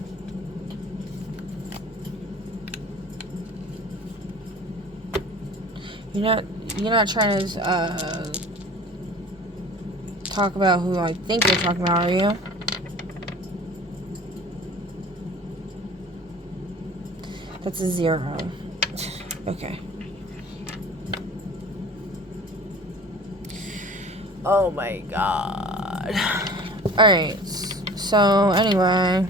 You're not trying to talk about who I think you're talking about, are you? That's a 0. Okay. Oh my god. Alright. So, anyway.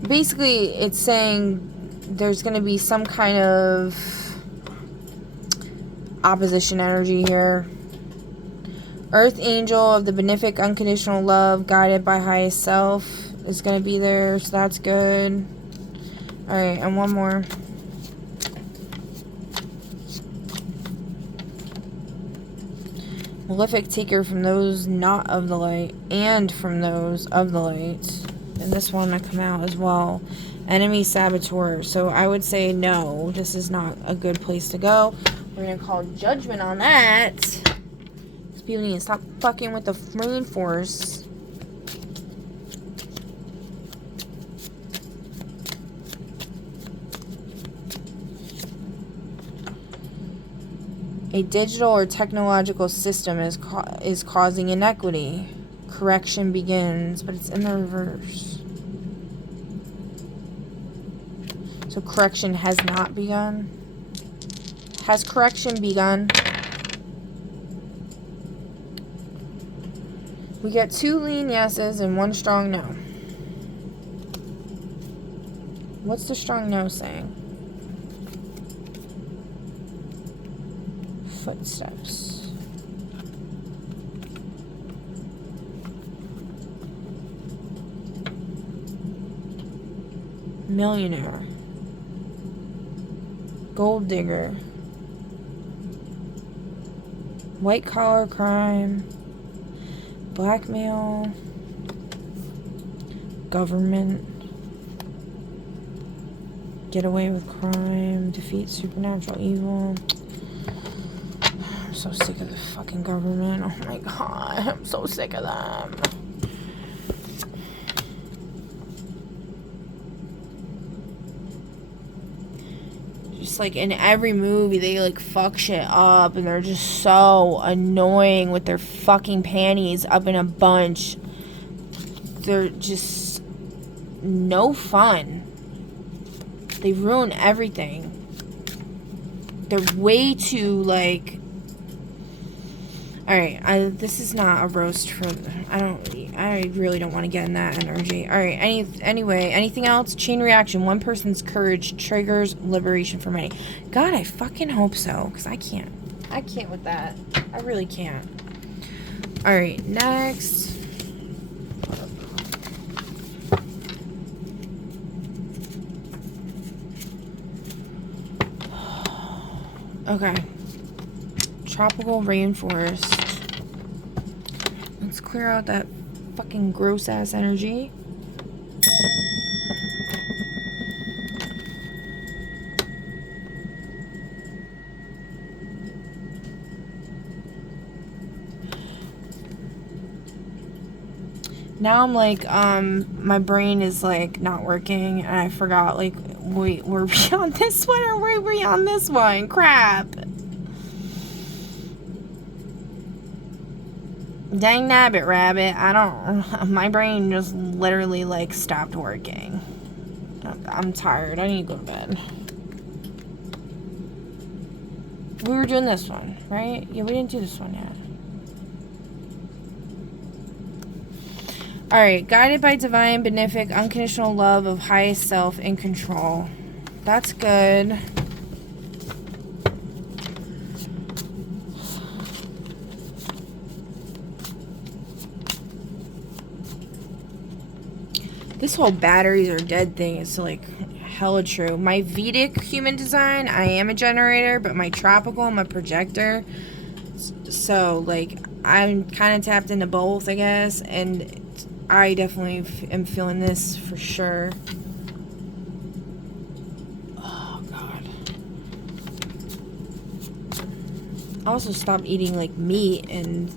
Basically, it's saying there's going to be some kind of opposition energy here. Earth angel of the benefic unconditional love guided by highest self is going to be there, so that's good. Alright, and one more. Malefic taker from those not of the light and from those of the light. And this one to come out as well. Enemy saboteur. So I would say no, this is not a good place to go. We're going to call judgment on that. These people need to stop fucking with the Marine Force. A digital or technological system is causing inequity. Correction begins, but it's in the reverse. So correction has not begun. Has correction begun? We get 2 lean yeses and 1 strong no. What's the strong no saying? Footsteps. Millionaire. Gold digger. White collar crime. Blackmail. Government. Get away with crime. Defeat supernatural evil. I'm so sick of the fucking government. Oh my god. I'm so sick of them. Just like in every movie, they like fuck shit up and they're just so annoying with their fucking panties up in a bunch. They're just no fun. They ruin everything. They're way too like. Alright, this is not a roast for. I really don't want to get in that energy. Alright, anyway, anything else? Chain reaction. One person's courage triggers liberation for many. God, I fucking hope so. Because I can't. I can't with that. I really can't. Alright, next. Okay. Tropical rainforest. Let's clear out that fucking gross ass energy. Now I'm like, my brain is like not working and I forgot, like, wait, were we on this one or were we on this one? Crap. Dang nabbit rabbit, I don't, my brain just literally like stopped working. I'm tired, I need to go to bed. We were doing this one, right? Yeah, we didn't do this one yet. Alright, guided by divine, benefic, unconditional love of highest self and control. That's good. This whole batteries are dead thing is like hella true. My Vedic human design, I am a generator, but my tropical, I'm a projector. So like I'm kind of tapped into both, I guess, and I definitely am feeling this for sure. Oh, God. I also stopped eating, like, meat, and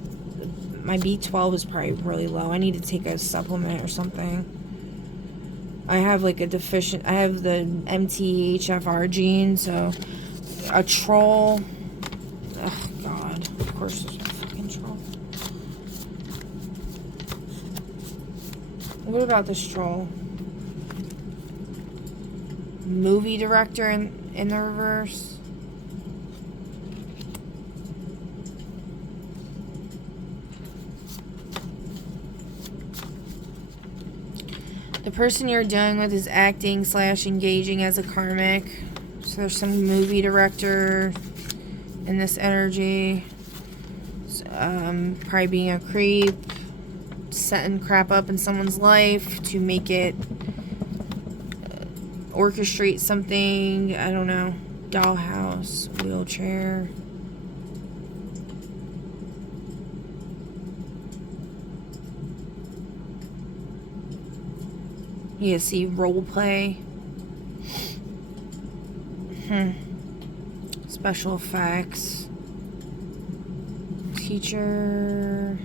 my B12 is probably really low. I need to take a supplement or something. I have, like, I have the MTHFR gene, so a troll. Oh, God. Of course there's a fucking troll. What about this troll? Movie director in the reverse. The person you're dealing with is acting / engaging as a karmic. So there's some movie director in this energy. Probably being a creep. Setting crap up in someone's life to make it orchestrate something. I don't know. Dollhouse. Wheelchair. You see role play. Special effects. Teacher.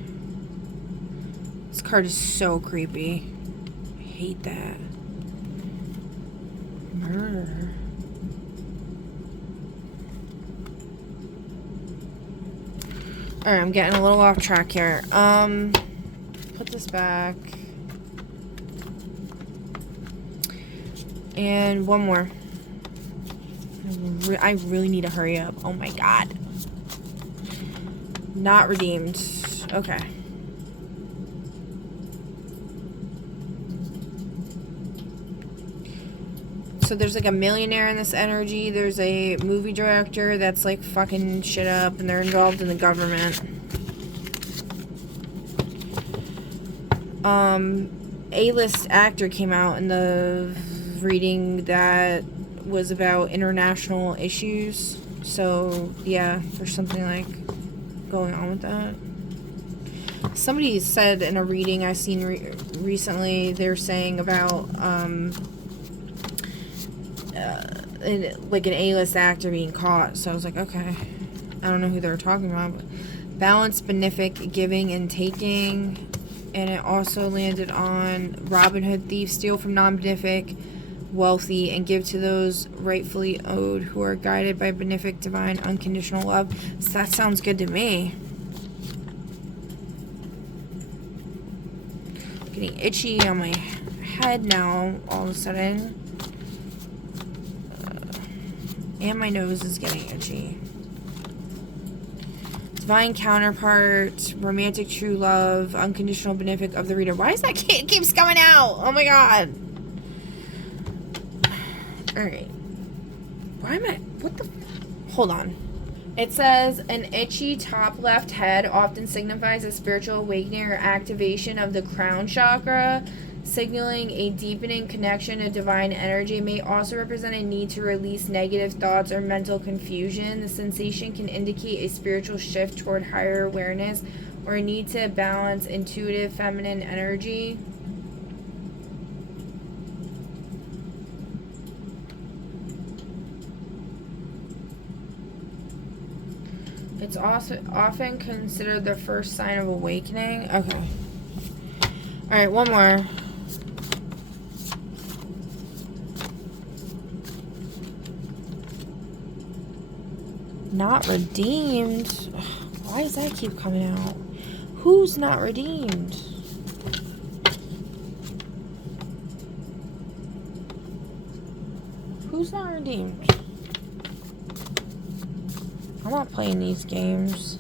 This card is so creepy. I hate that. Murder. Alright, I'm getting a little off track here. Put this back. And one more. I really need to hurry up. Oh my God. Not redeemed. Okay. So there's like a millionaire in this energy. There's a movie director that's like fucking shit up, and they're involved in the government. A-list actor came out in the reading that was about international issues. So yeah, there's something like going on with that. Somebody said in a reading I've seen recently, they're saying about like an A-list actor being caught. So I was like, okay, I don't know who they were talking about. But balance, benefic, giving and taking. And it also landed on Robin Hood thief, steal from non-benefic wealthy and give to those rightfully owed who are guided by benefic divine unconditional love. So that sounds good to me. Getting itchy on my head now all of a sudden. And my nose is getting itchy. Divine counterpart, romantic true love, unconditional benefic of the reader. Why is that kid keeps coming out? Oh my God. Alright. Why am I... What the... Hold on. It says, an itchy top left head often signifies a spiritual awakening or activation of the crown chakra, signaling a deepening connection to divine energy. It may also represent a need to release negative thoughts or mental confusion. The sensation can indicate a spiritual shift toward higher awareness or a need to balance intuitive feminine energy. It's also often considered the first sign of awakening. Okay. Alright, one more. Not redeemed. Why does that keep coming out? Who's not redeemed? Who's not redeemed? I'm not playing these games.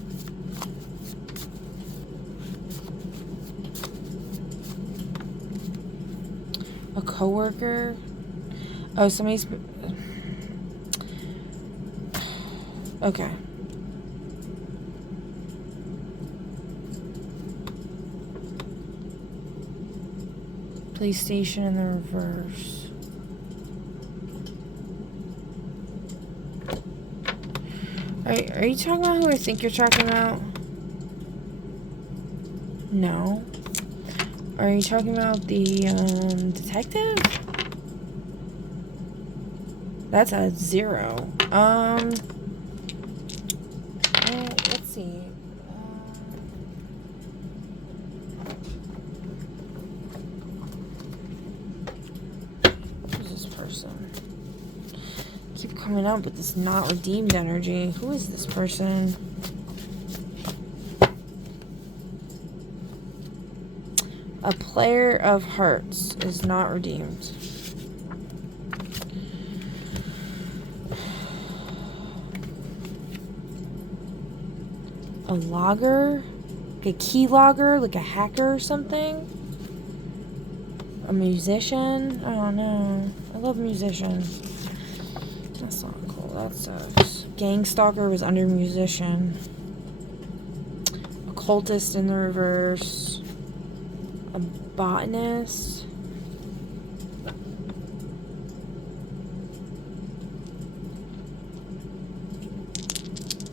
A coworker? Oh, somebody's... Okay. PlayStation in the reverse. Are you talking about who I think you're talking about? No. Are you talking about the detective? That's a 0. Let's see. Who's this person? Keep coming up with this not redeemed energy. Who is this person? A player of hearts is not redeemed. A logger? Like a key logger? Like a hacker or something? A musician? I don't know. I love musicians. That's not cool. That sucks. Gang stalker was under musician. Occultist in the reverse. A botanist.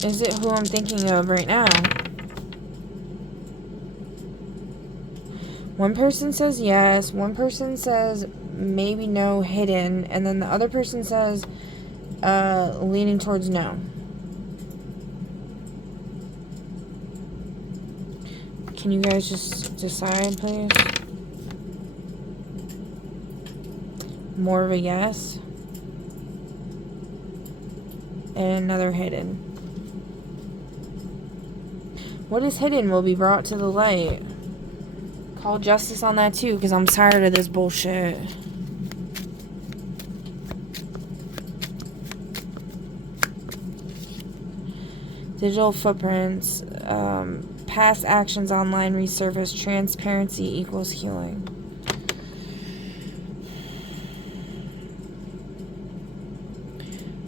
Is it who I'm thinking of right now? One person says yes, one person says maybe no, hidden, and then the other person says leaning towards no. Can you guys just decide, please? More of a yes. And another hidden. What is hidden will be brought to the light. Call justice on that too, because I'm tired of this bullshit. Digital footprints. Past actions online resurface. Transparency equals healing.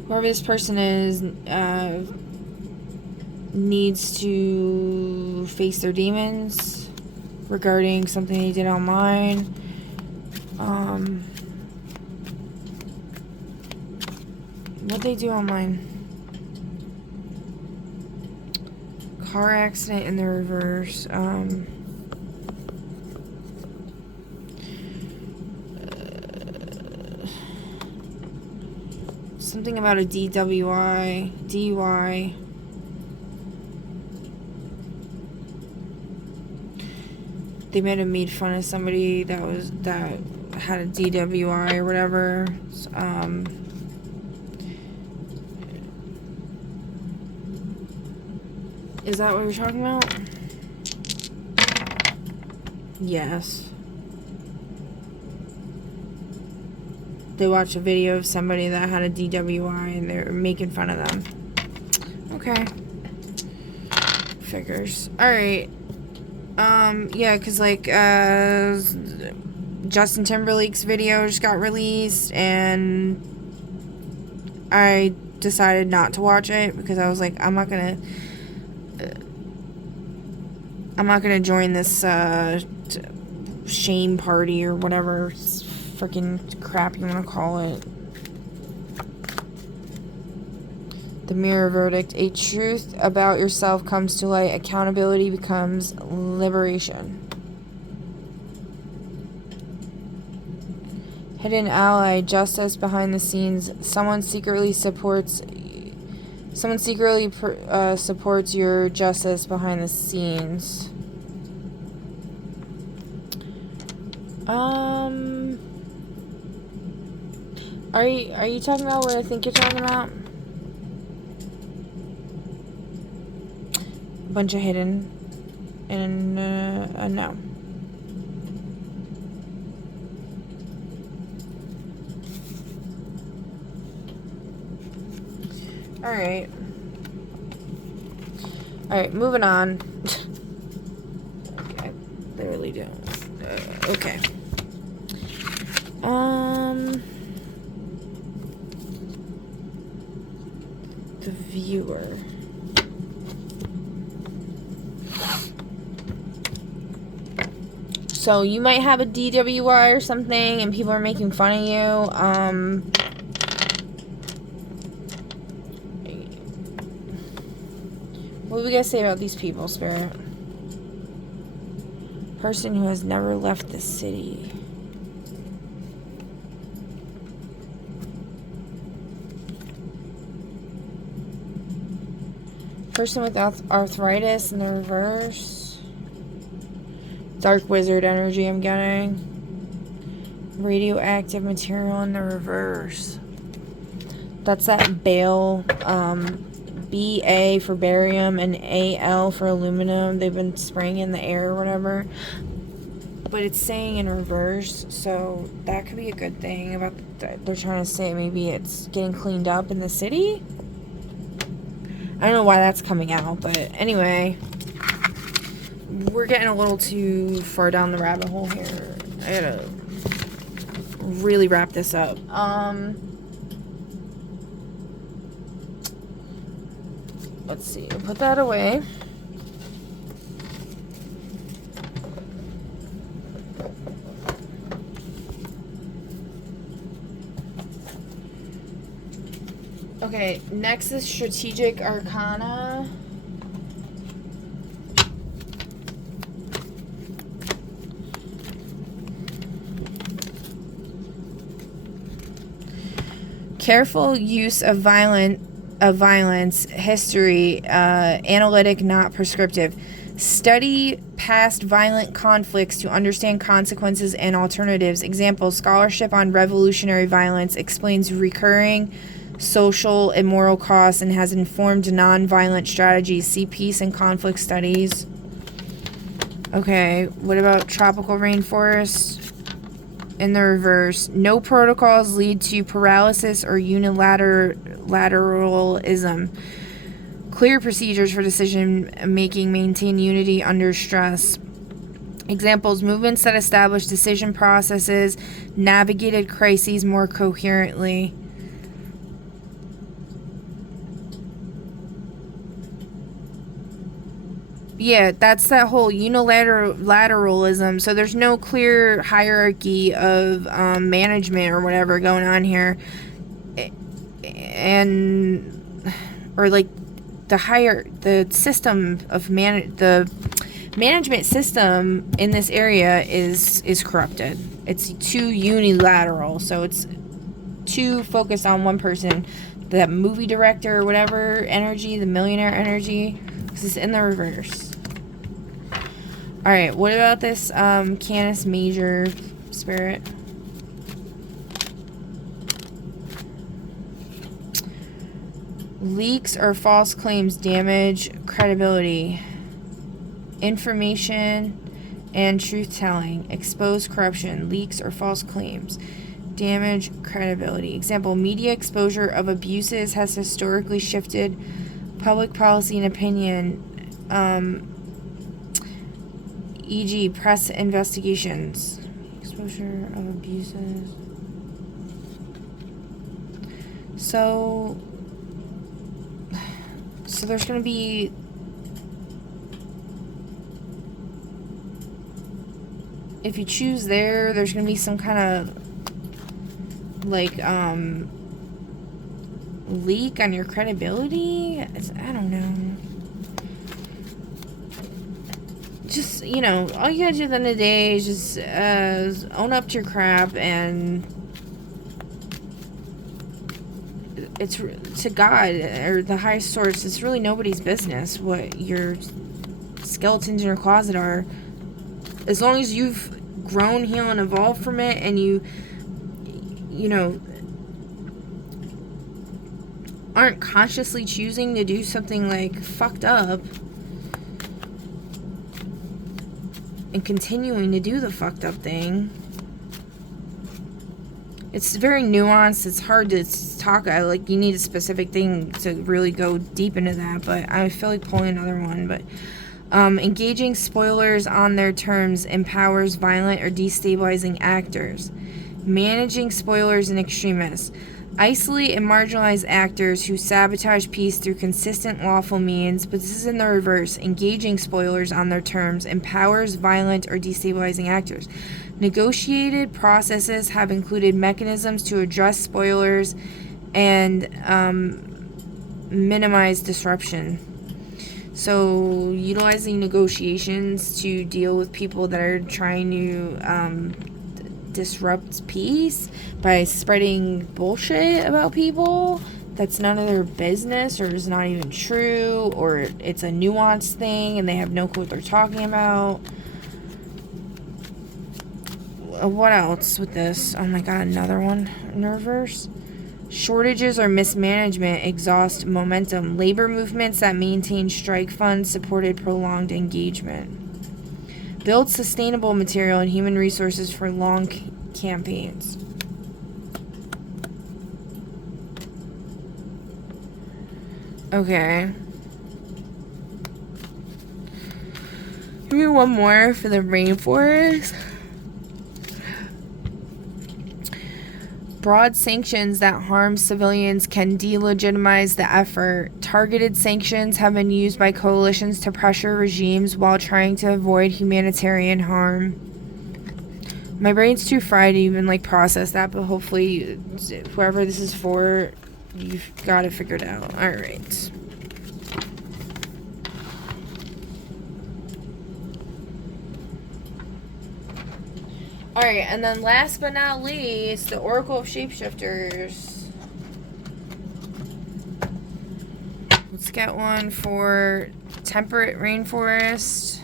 Whoever this person is needs to face their demons regarding something they did online. What'd they do online? Car accident in the reverse. Something about a DUI. They might have made fun of somebody that had a DWI or whatever. Is that what you're talking about? Yes. They watched a video of somebody that had a DWI and they're making fun of them. Okay. Figures. Alright. Yeah, because, like, Justin Timberlake's video just got released, and I decided not to watch it, because I was like, I'm not gonna join this, shame party, or whatever freaking crap you want to call it. The mirror verdict. A truth about yourself comes to light. Accountability becomes liberation. Hidden ally. Justice behind the scenes. Someone secretly supports your justice behind the scenes. Are you talking about what I think you're talking about? Bunch of hidden, and no. Alright, moving on. Okay, they really don't. Okay. The viewer. So you might have a DWI or something, and people are making fun of you. What do we gotta say about these people, Spirit? Person who has never left the city. Person with arthritis in the reverse. Dark wizard energy I'm getting. Radioactive material in the reverse. That's that Bale, BA for barium and AL for aluminum. They've been spraying in the air or whatever. But it's saying in reverse, so that could be a good thing. About they're trying to say maybe it's getting cleaned up in the city. I don't know why that's coming out, but anyway, we're getting a little too far down the rabbit hole here. I gotta really wrap this up. Let's see. Put that away. Okay, next is Strategic Arcana. Careful use of violence, history, analytic, not prescriptive. Study past violent conflicts to understand consequences and alternatives. Example, scholarship on revolutionary violence explains recurring social and moral costs and has informed non-violent strategies. See peace and conflict studies. Okay, what about tropical rainforest? In the reverse, no protocols lead to paralysis or unilateralism. Clear procedures for decision making maintain unity under stress. Examples, movements that establish decision processes navigated crises more coherently. Yeah, that's that whole unilateralism. So there's no clear hierarchy of management or whatever going on here, and or like the system of the management system in this area is corrupted. It's too unilateral, so it's too focused on one person. That movie director or whatever energy, the millionaire energy. This is in the reverse. Alright, what about this Canis Major spirit? Leaks or false claims damage credibility. Information and truth-telling. Expose corruption. Leaks or false claims damage credibility. Example, media exposure of abuses has historically shifted public policy and opinion, e.g. press investigations. Exposure of abuses. So there's going to be if you choose there's going to be some kind of like leak on your credibility. I don't know. Just, you know, all you gotta do at the end of the day is just own up to your crap, and it's to God or the highest source. It's really nobody's business what your skeletons in your closet are, as long as you've grown, healed, and evolved from it, and you know, aren't consciously choosing to do something like fucked up and continuing to do the fucked up thing. It's very nuanced. It's hard to talk. Like, you need a specific thing to really go deep into that, but I feel like pulling another one. But engaging spoilers on their terms empowers violent or destabilizing actors. Managing spoilers and extremists. Isolate and marginalize actors who sabotage peace through consistent lawful means, but this is in the reverse. Engaging spoilers on their terms empowers violent or destabilizing actors. Negotiated processes have included mechanisms to address spoilers and minimize disruption. So, utilizing negotiations to deal with people that are trying to disrupt peace by spreading bullshit about people that's none of their business or is not even true, or it's a nuanced thing and they have no clue what they're talking about. What else with this? Oh my god, another one in reverse. Shortages or mismanagement exhaust momentum. Labor movements that maintain strike funds supported prolonged engagement. Build sustainable material and human resources for long campaigns. Okay. Give me one more for the rainforest. Broad sanctions that harm civilians can delegitimize the effort. Targeted sanctions have been used by coalitions to pressure regimes while trying to avoid humanitarian harm. My brain's too fried to even like process that, but hopefully whoever this is for, you've got it figured out. All right. Alright, and then last but not least, the Oracle of Shapeshifters. Let's get one for Temperate Rainforest.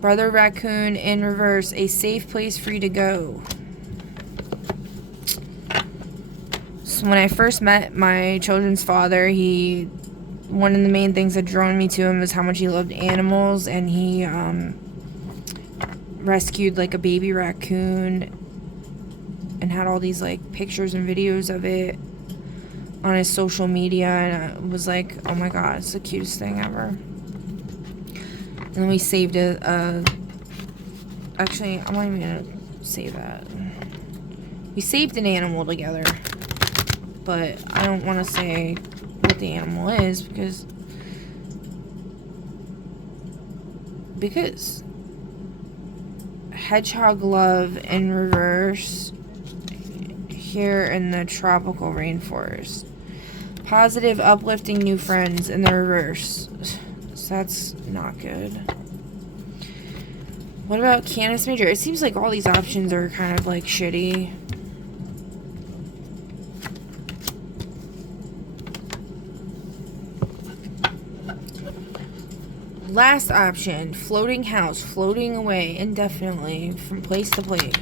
Brother Raccoon in reverse, a safe place for you to go. So when I first met my children's father, one of the main things that drew me to him was how much he loved animals, and he rescued like a baby raccoon and had all these like pictures and videos of it on his social media, and I was like, oh my god, it's the cutest thing ever. And then we saved actually, I'm not even gonna say that. We saved an animal together, but I don't want to say what the animal is because hedgehog love in reverse here in the tropical rainforest. Positive, uplifting new friends in the reverse. So that's not good. What about Canis Major? It seems like all these options are kind of like shitty. Last option, floating house, floating away indefinitely from place to place.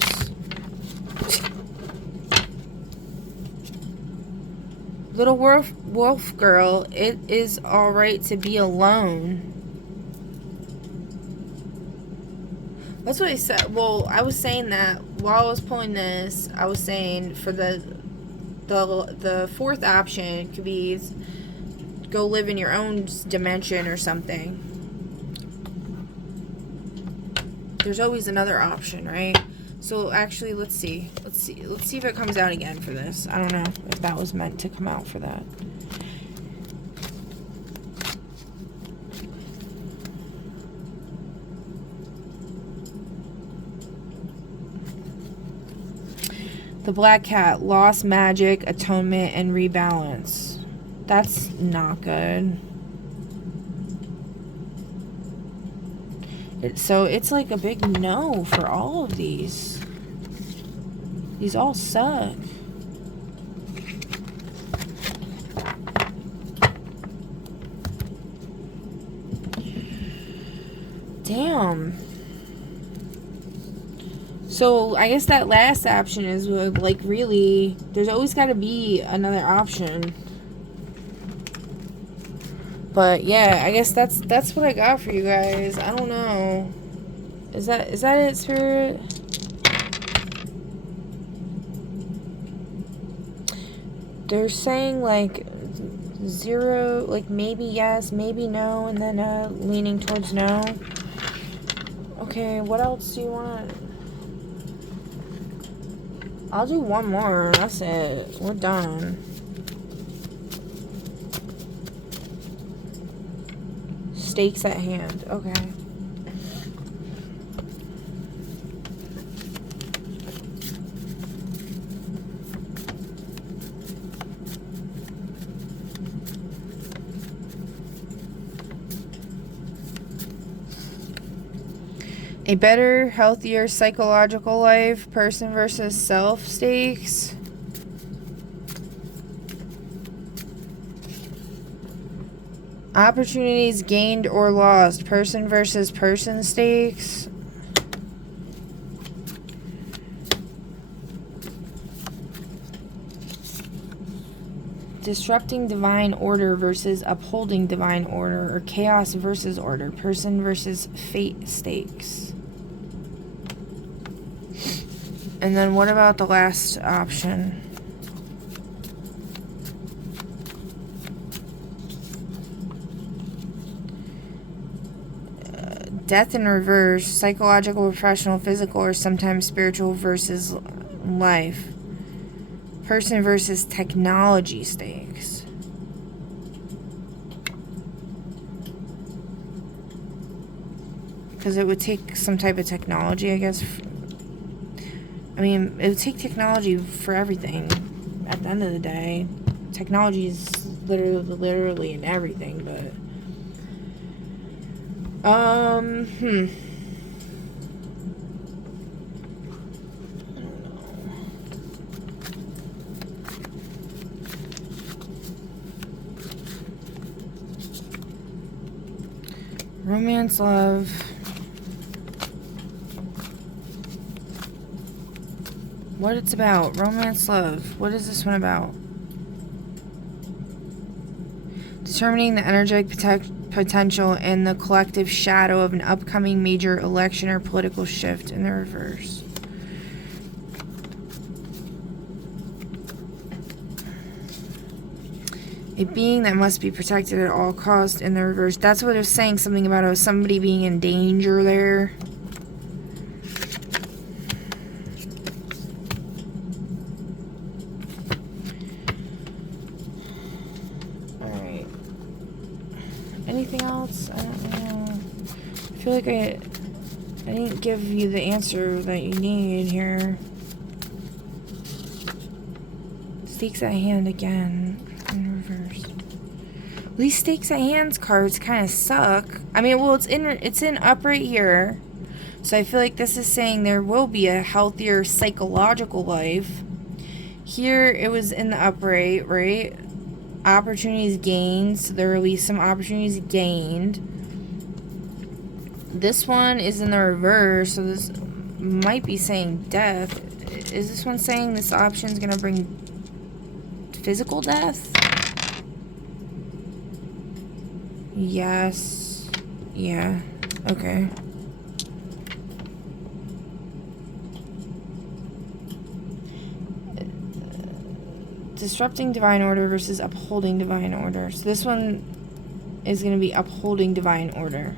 Little wolf girl, it is alright to be alone. That's what I said. Well, I was saying that while I was pulling this, I was saying for the fourth option could be go live in your own dimension or something. There's always another option, right? So actually, let's see if it comes out again for this. I don't know if that was meant to come out for that. The Black Cat, lost magic, atonement, and rebalance. That's not good. So it's like a big no for all of these. These all suck. Damn. So I guess that last option is like really, there's always got to be another option. But yeah, I guess that's what I got for you guys. I don't know. Is that it, Spirit? They're saying like 0, like maybe yes, maybe no, and then leaning towards no. Okay, what else do you want? I'll do one more. That's it. We're done. Stakes at hand. Okay. A better, healthier psychological life, person versus self stakes. Opportunities gained or lost, person versus person stakes. Disrupting divine order versus upholding divine order, or chaos versus order, person versus fate stakes. And then what about the last option? Death in reverse, psychological, professional, physical, or sometimes spiritual versus life. Person versus technology stakes. Because it would take some type of technology, I guess. I mean, it would take technology for everything. At the end of the day, technology is literally in everything, but romance, love. What it's about? Romance, love. What is this one about? Determining the energetic potential and the collective shadow of an upcoming major election or political shift in the reverse. A being that must be protected at all costs in the reverse. That's what it was saying, something about somebody being in danger there. Alright. Anything else? I don't know. I feel like I didn't give you the answer that you need here. Stakes at hand again. In reverse. These stakes at hands cards kind of suck. I mean, well, it's in upright here, so I feel like this is saying there will be a healthier psychological life. Here it was in the upright, right? Opportunities gained, so there will be some opportunities gained. This one is in the reverse, so this might be saying death. Is this one saying this option is gonna bring physical death? Yes. Yeah. Okay. Disrupting divine order versus upholding divine order. So this one is going to be upholding divine order.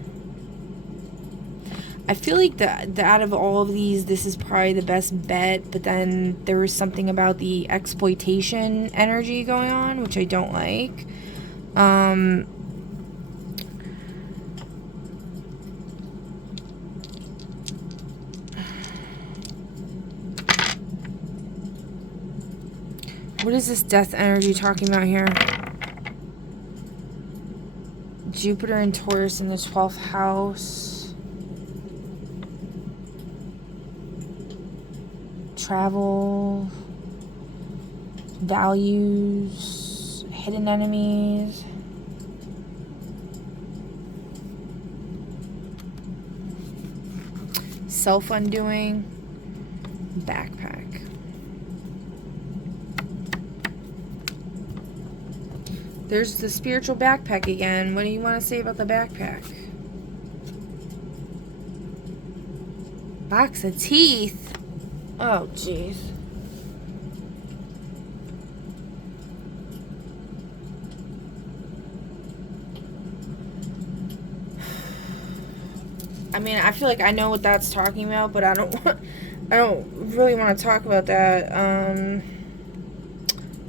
I feel like the out of all of these, this is probably the best bet, but then there was something about the exploitation energy going on, which I don't like. What is this death energy talking about here? Jupiter and Taurus in the 12th house. Travel. Values. Hidden enemies. Self-undoing. Backpack. There's the spiritual backpack again. What do you want to say about the backpack? Box of teeth. Oh, jeez. I mean, I feel like I know what that's talking about, but I don't really want to talk about that.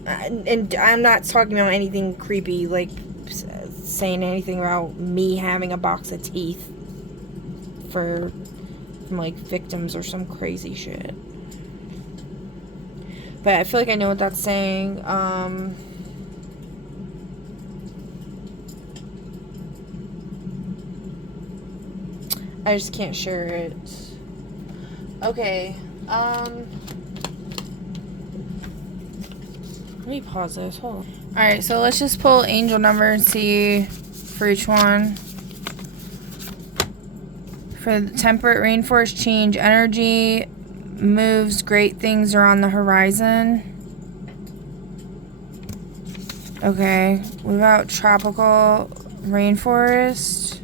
And I'm not talking about anything creepy, like saying anything about me having a box of teeth from like victims or some crazy shit. But I feel like I know what that's saying. I just can't share it. Okay. Let me pause this. Hold on. Alright, so let's just pull angel number and see for each one. For the temperate rainforest change, energy moves, great things are on the horizon. Okay. What about tropical rainforest?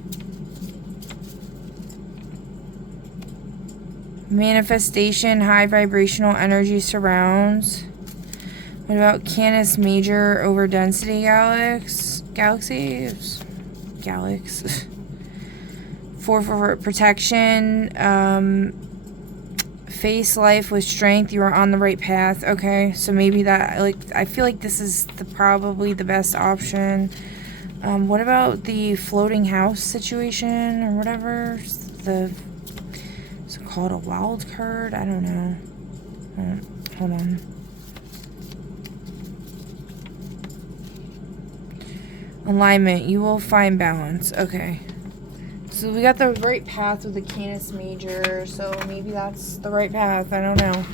Manifestation, high vibrational energy surrounds. What about Canis Major over density galaxies? For protection, face life with strength, you are on the right path. Okay, so maybe that, like, I feel like this is probably the best option. What about the floating house situation or whatever? Is it called a wild card? I don't know. Hold on. Alignment, you will find balance. Okay. So we got the right path with the Canis Major, so maybe that's the right path. I don't know.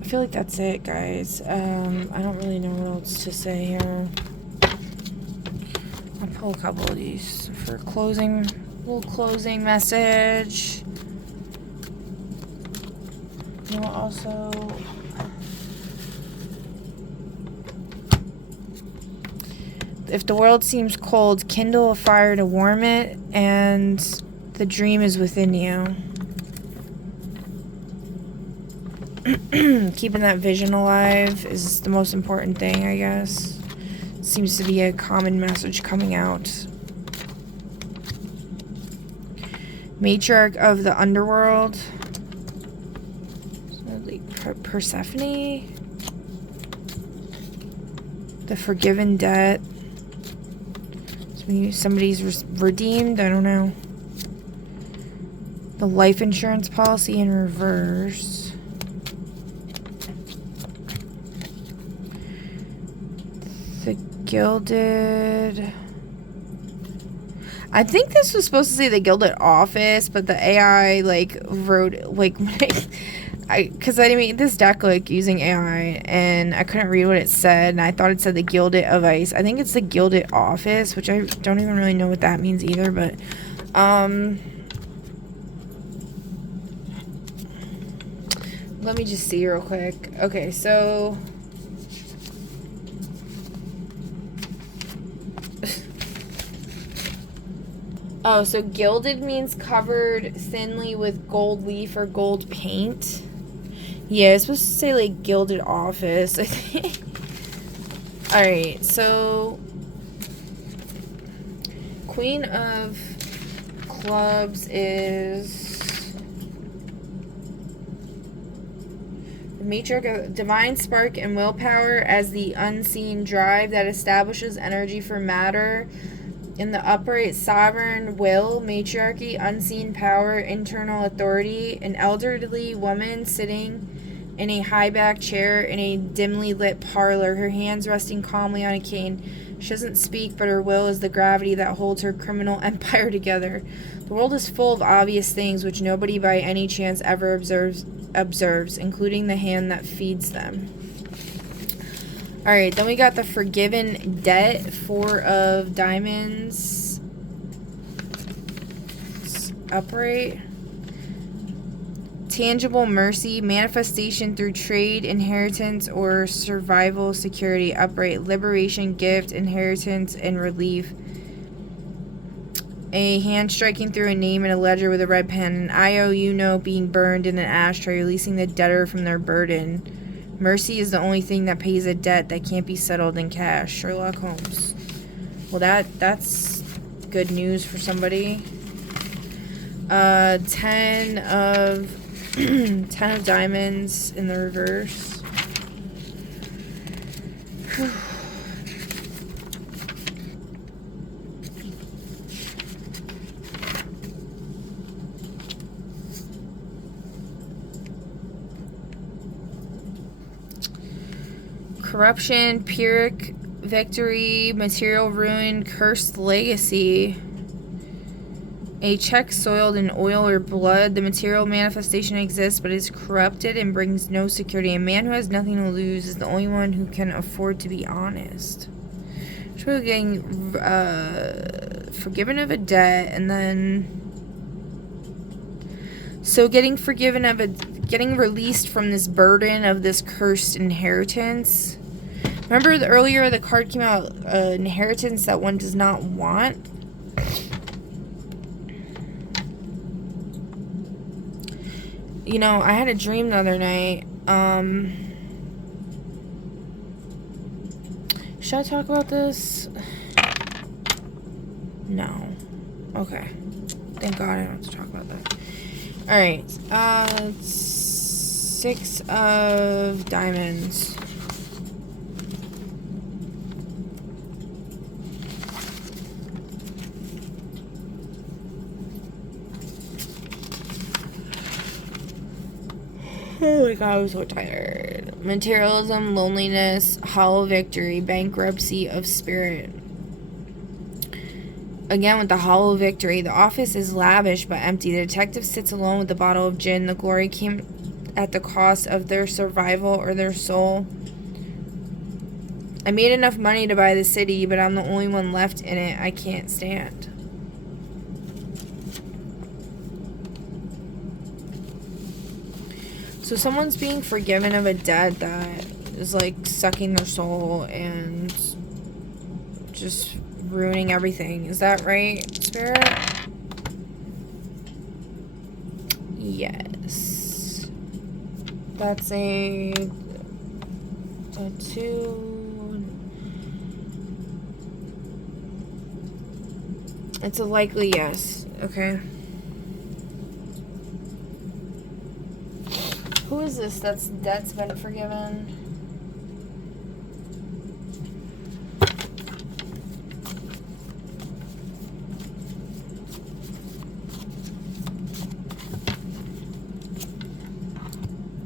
I feel like that's it, guys. I don't really know what else to say here. I'll pull a couple of these for closing, little closing message. You know, also, if the world seems cold, kindle a fire to warm it, and the dream is within you. Keeping that vision alive is the most important thing, I guess. Seems to be a common message coming out. Matriarch of the underworld. So, like, Persephone. The forgiven debt. So maybe somebody's redeemed. I don't know. The life insurance policy in reverse. The Gilded. I think this was supposed to say the Gilded Office, but the AI like wrote like because I made this deck like using AI and I couldn't read what it said, and I thought it said the Gilded of Ice. I think it's the Gilded Office, which I don't even really know what that means either, but let me just see real quick. Okay, so oh, so gilded means covered thinly with gold leaf or gold paint. Yeah, it's supposed to say like Gilded Office, I think. Alright, so Queen of Clubs is the matriarch of divine spark and willpower as the unseen drive that establishes energy for matter. In the upright sovereign will, matriarchy, unseen power, internal authority, an elderly woman sitting in a high-backed chair in a dimly lit parlor, her hands resting calmly on a cane. She doesn't speak, but her will is the gravity that holds her criminal empire together. The world is full of obvious things which nobody by any chance ever observes, including the hand that feeds them. Alright, then we got the forgiven debt, 4 of diamonds. It's upright. Tangible mercy, manifestation through trade, inheritance, or survival security. Upright, liberation, gift, inheritance, and relief. A hand striking through a name in a ledger with a red pen. An IOU note being burned in an ashtray, releasing the debtor from their burden. Mercy is the only thing that pays a debt that can't be settled in cash. Sherlock Holmes. Well, that's good news for somebody. 10 of 10 of diamonds in the reverse. Whew. Corruption, Pyrrhic victory, material ruin, cursed legacy. A check soiled in oil or blood. The material manifestation exists, but is corrupted and brings no security. A man who has nothing to lose is the only one who can afford to be honest. So getting forgiven of a debt, and then getting forgiven of getting released from this burden of this cursed inheritance. Remember earlier the card came out, inheritance that one does not want. You know, I had a dream the other night. Should I talk about this? No. Okay. Thank God I don't have to talk about that. Alright. 6 of diamonds. Oh my God, I'm so tired. Materialism, loneliness, hollow victory, bankruptcy of spirit. Again, with the hollow victory, the office is lavish but empty. The detective sits alone with a bottle of gin. The glory came at the cost of their survival or their soul. I made enough money to buy the city, but I'm the only one left in it I can't stand. So someone's being forgiven of a debt that is like sucking their soul and just ruining everything. Is that right, Spirit? Yes. That's a 2. It's a likely yes. Okay. Who is this that's been forgiven?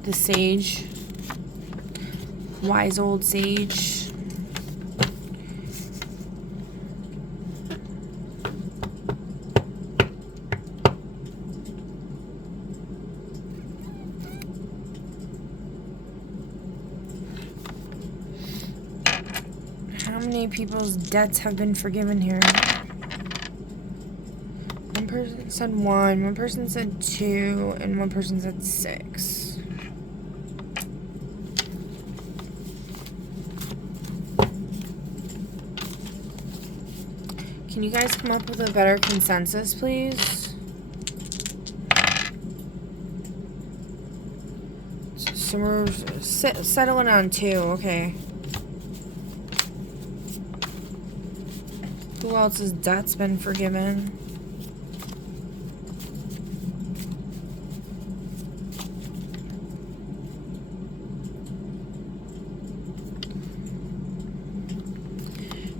The sage. Wise old sage. How many people's debts have been forgiven here? One person said 1, one person said 2, and one person said 6. Can you guys come up with a better consensus, please? So we're settling on 2, okay. Who else's debt's been forgiven?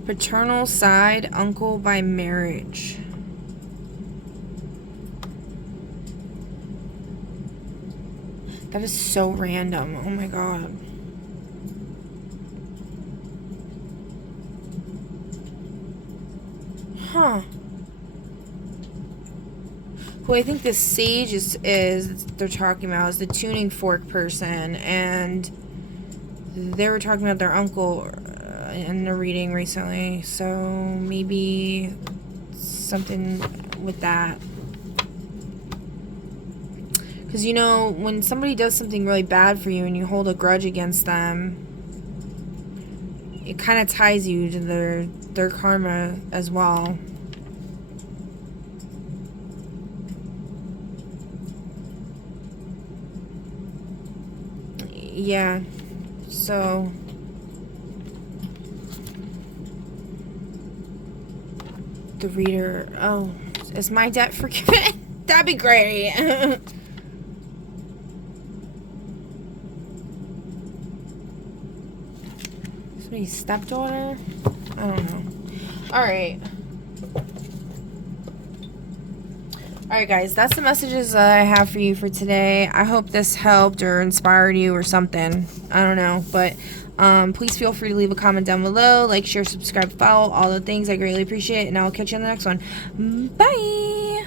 Paternal side, uncle by marriage. That is so random. Oh my God. Huh. Who I think this sage is they're talking about is the tuning fork person, and they were talking about their uncle in a reading recently, so maybe something with that. Because, you know, when somebody does something really bad for you and you hold a grudge against them, it kind of ties you to their karma as well. Yeah, so the reader, oh, is my debt forgiven? That'd be great. Somebody's stepdaughter? I don't know. Alright. Alright guys, that's the messages that I have for you for today. I hope this helped or inspired you or something. I don't know, but Please feel free to leave a comment down below. Like, share, subscribe, follow, all the things. I greatly appreciate it. And I'll catch you on the next one. Bye!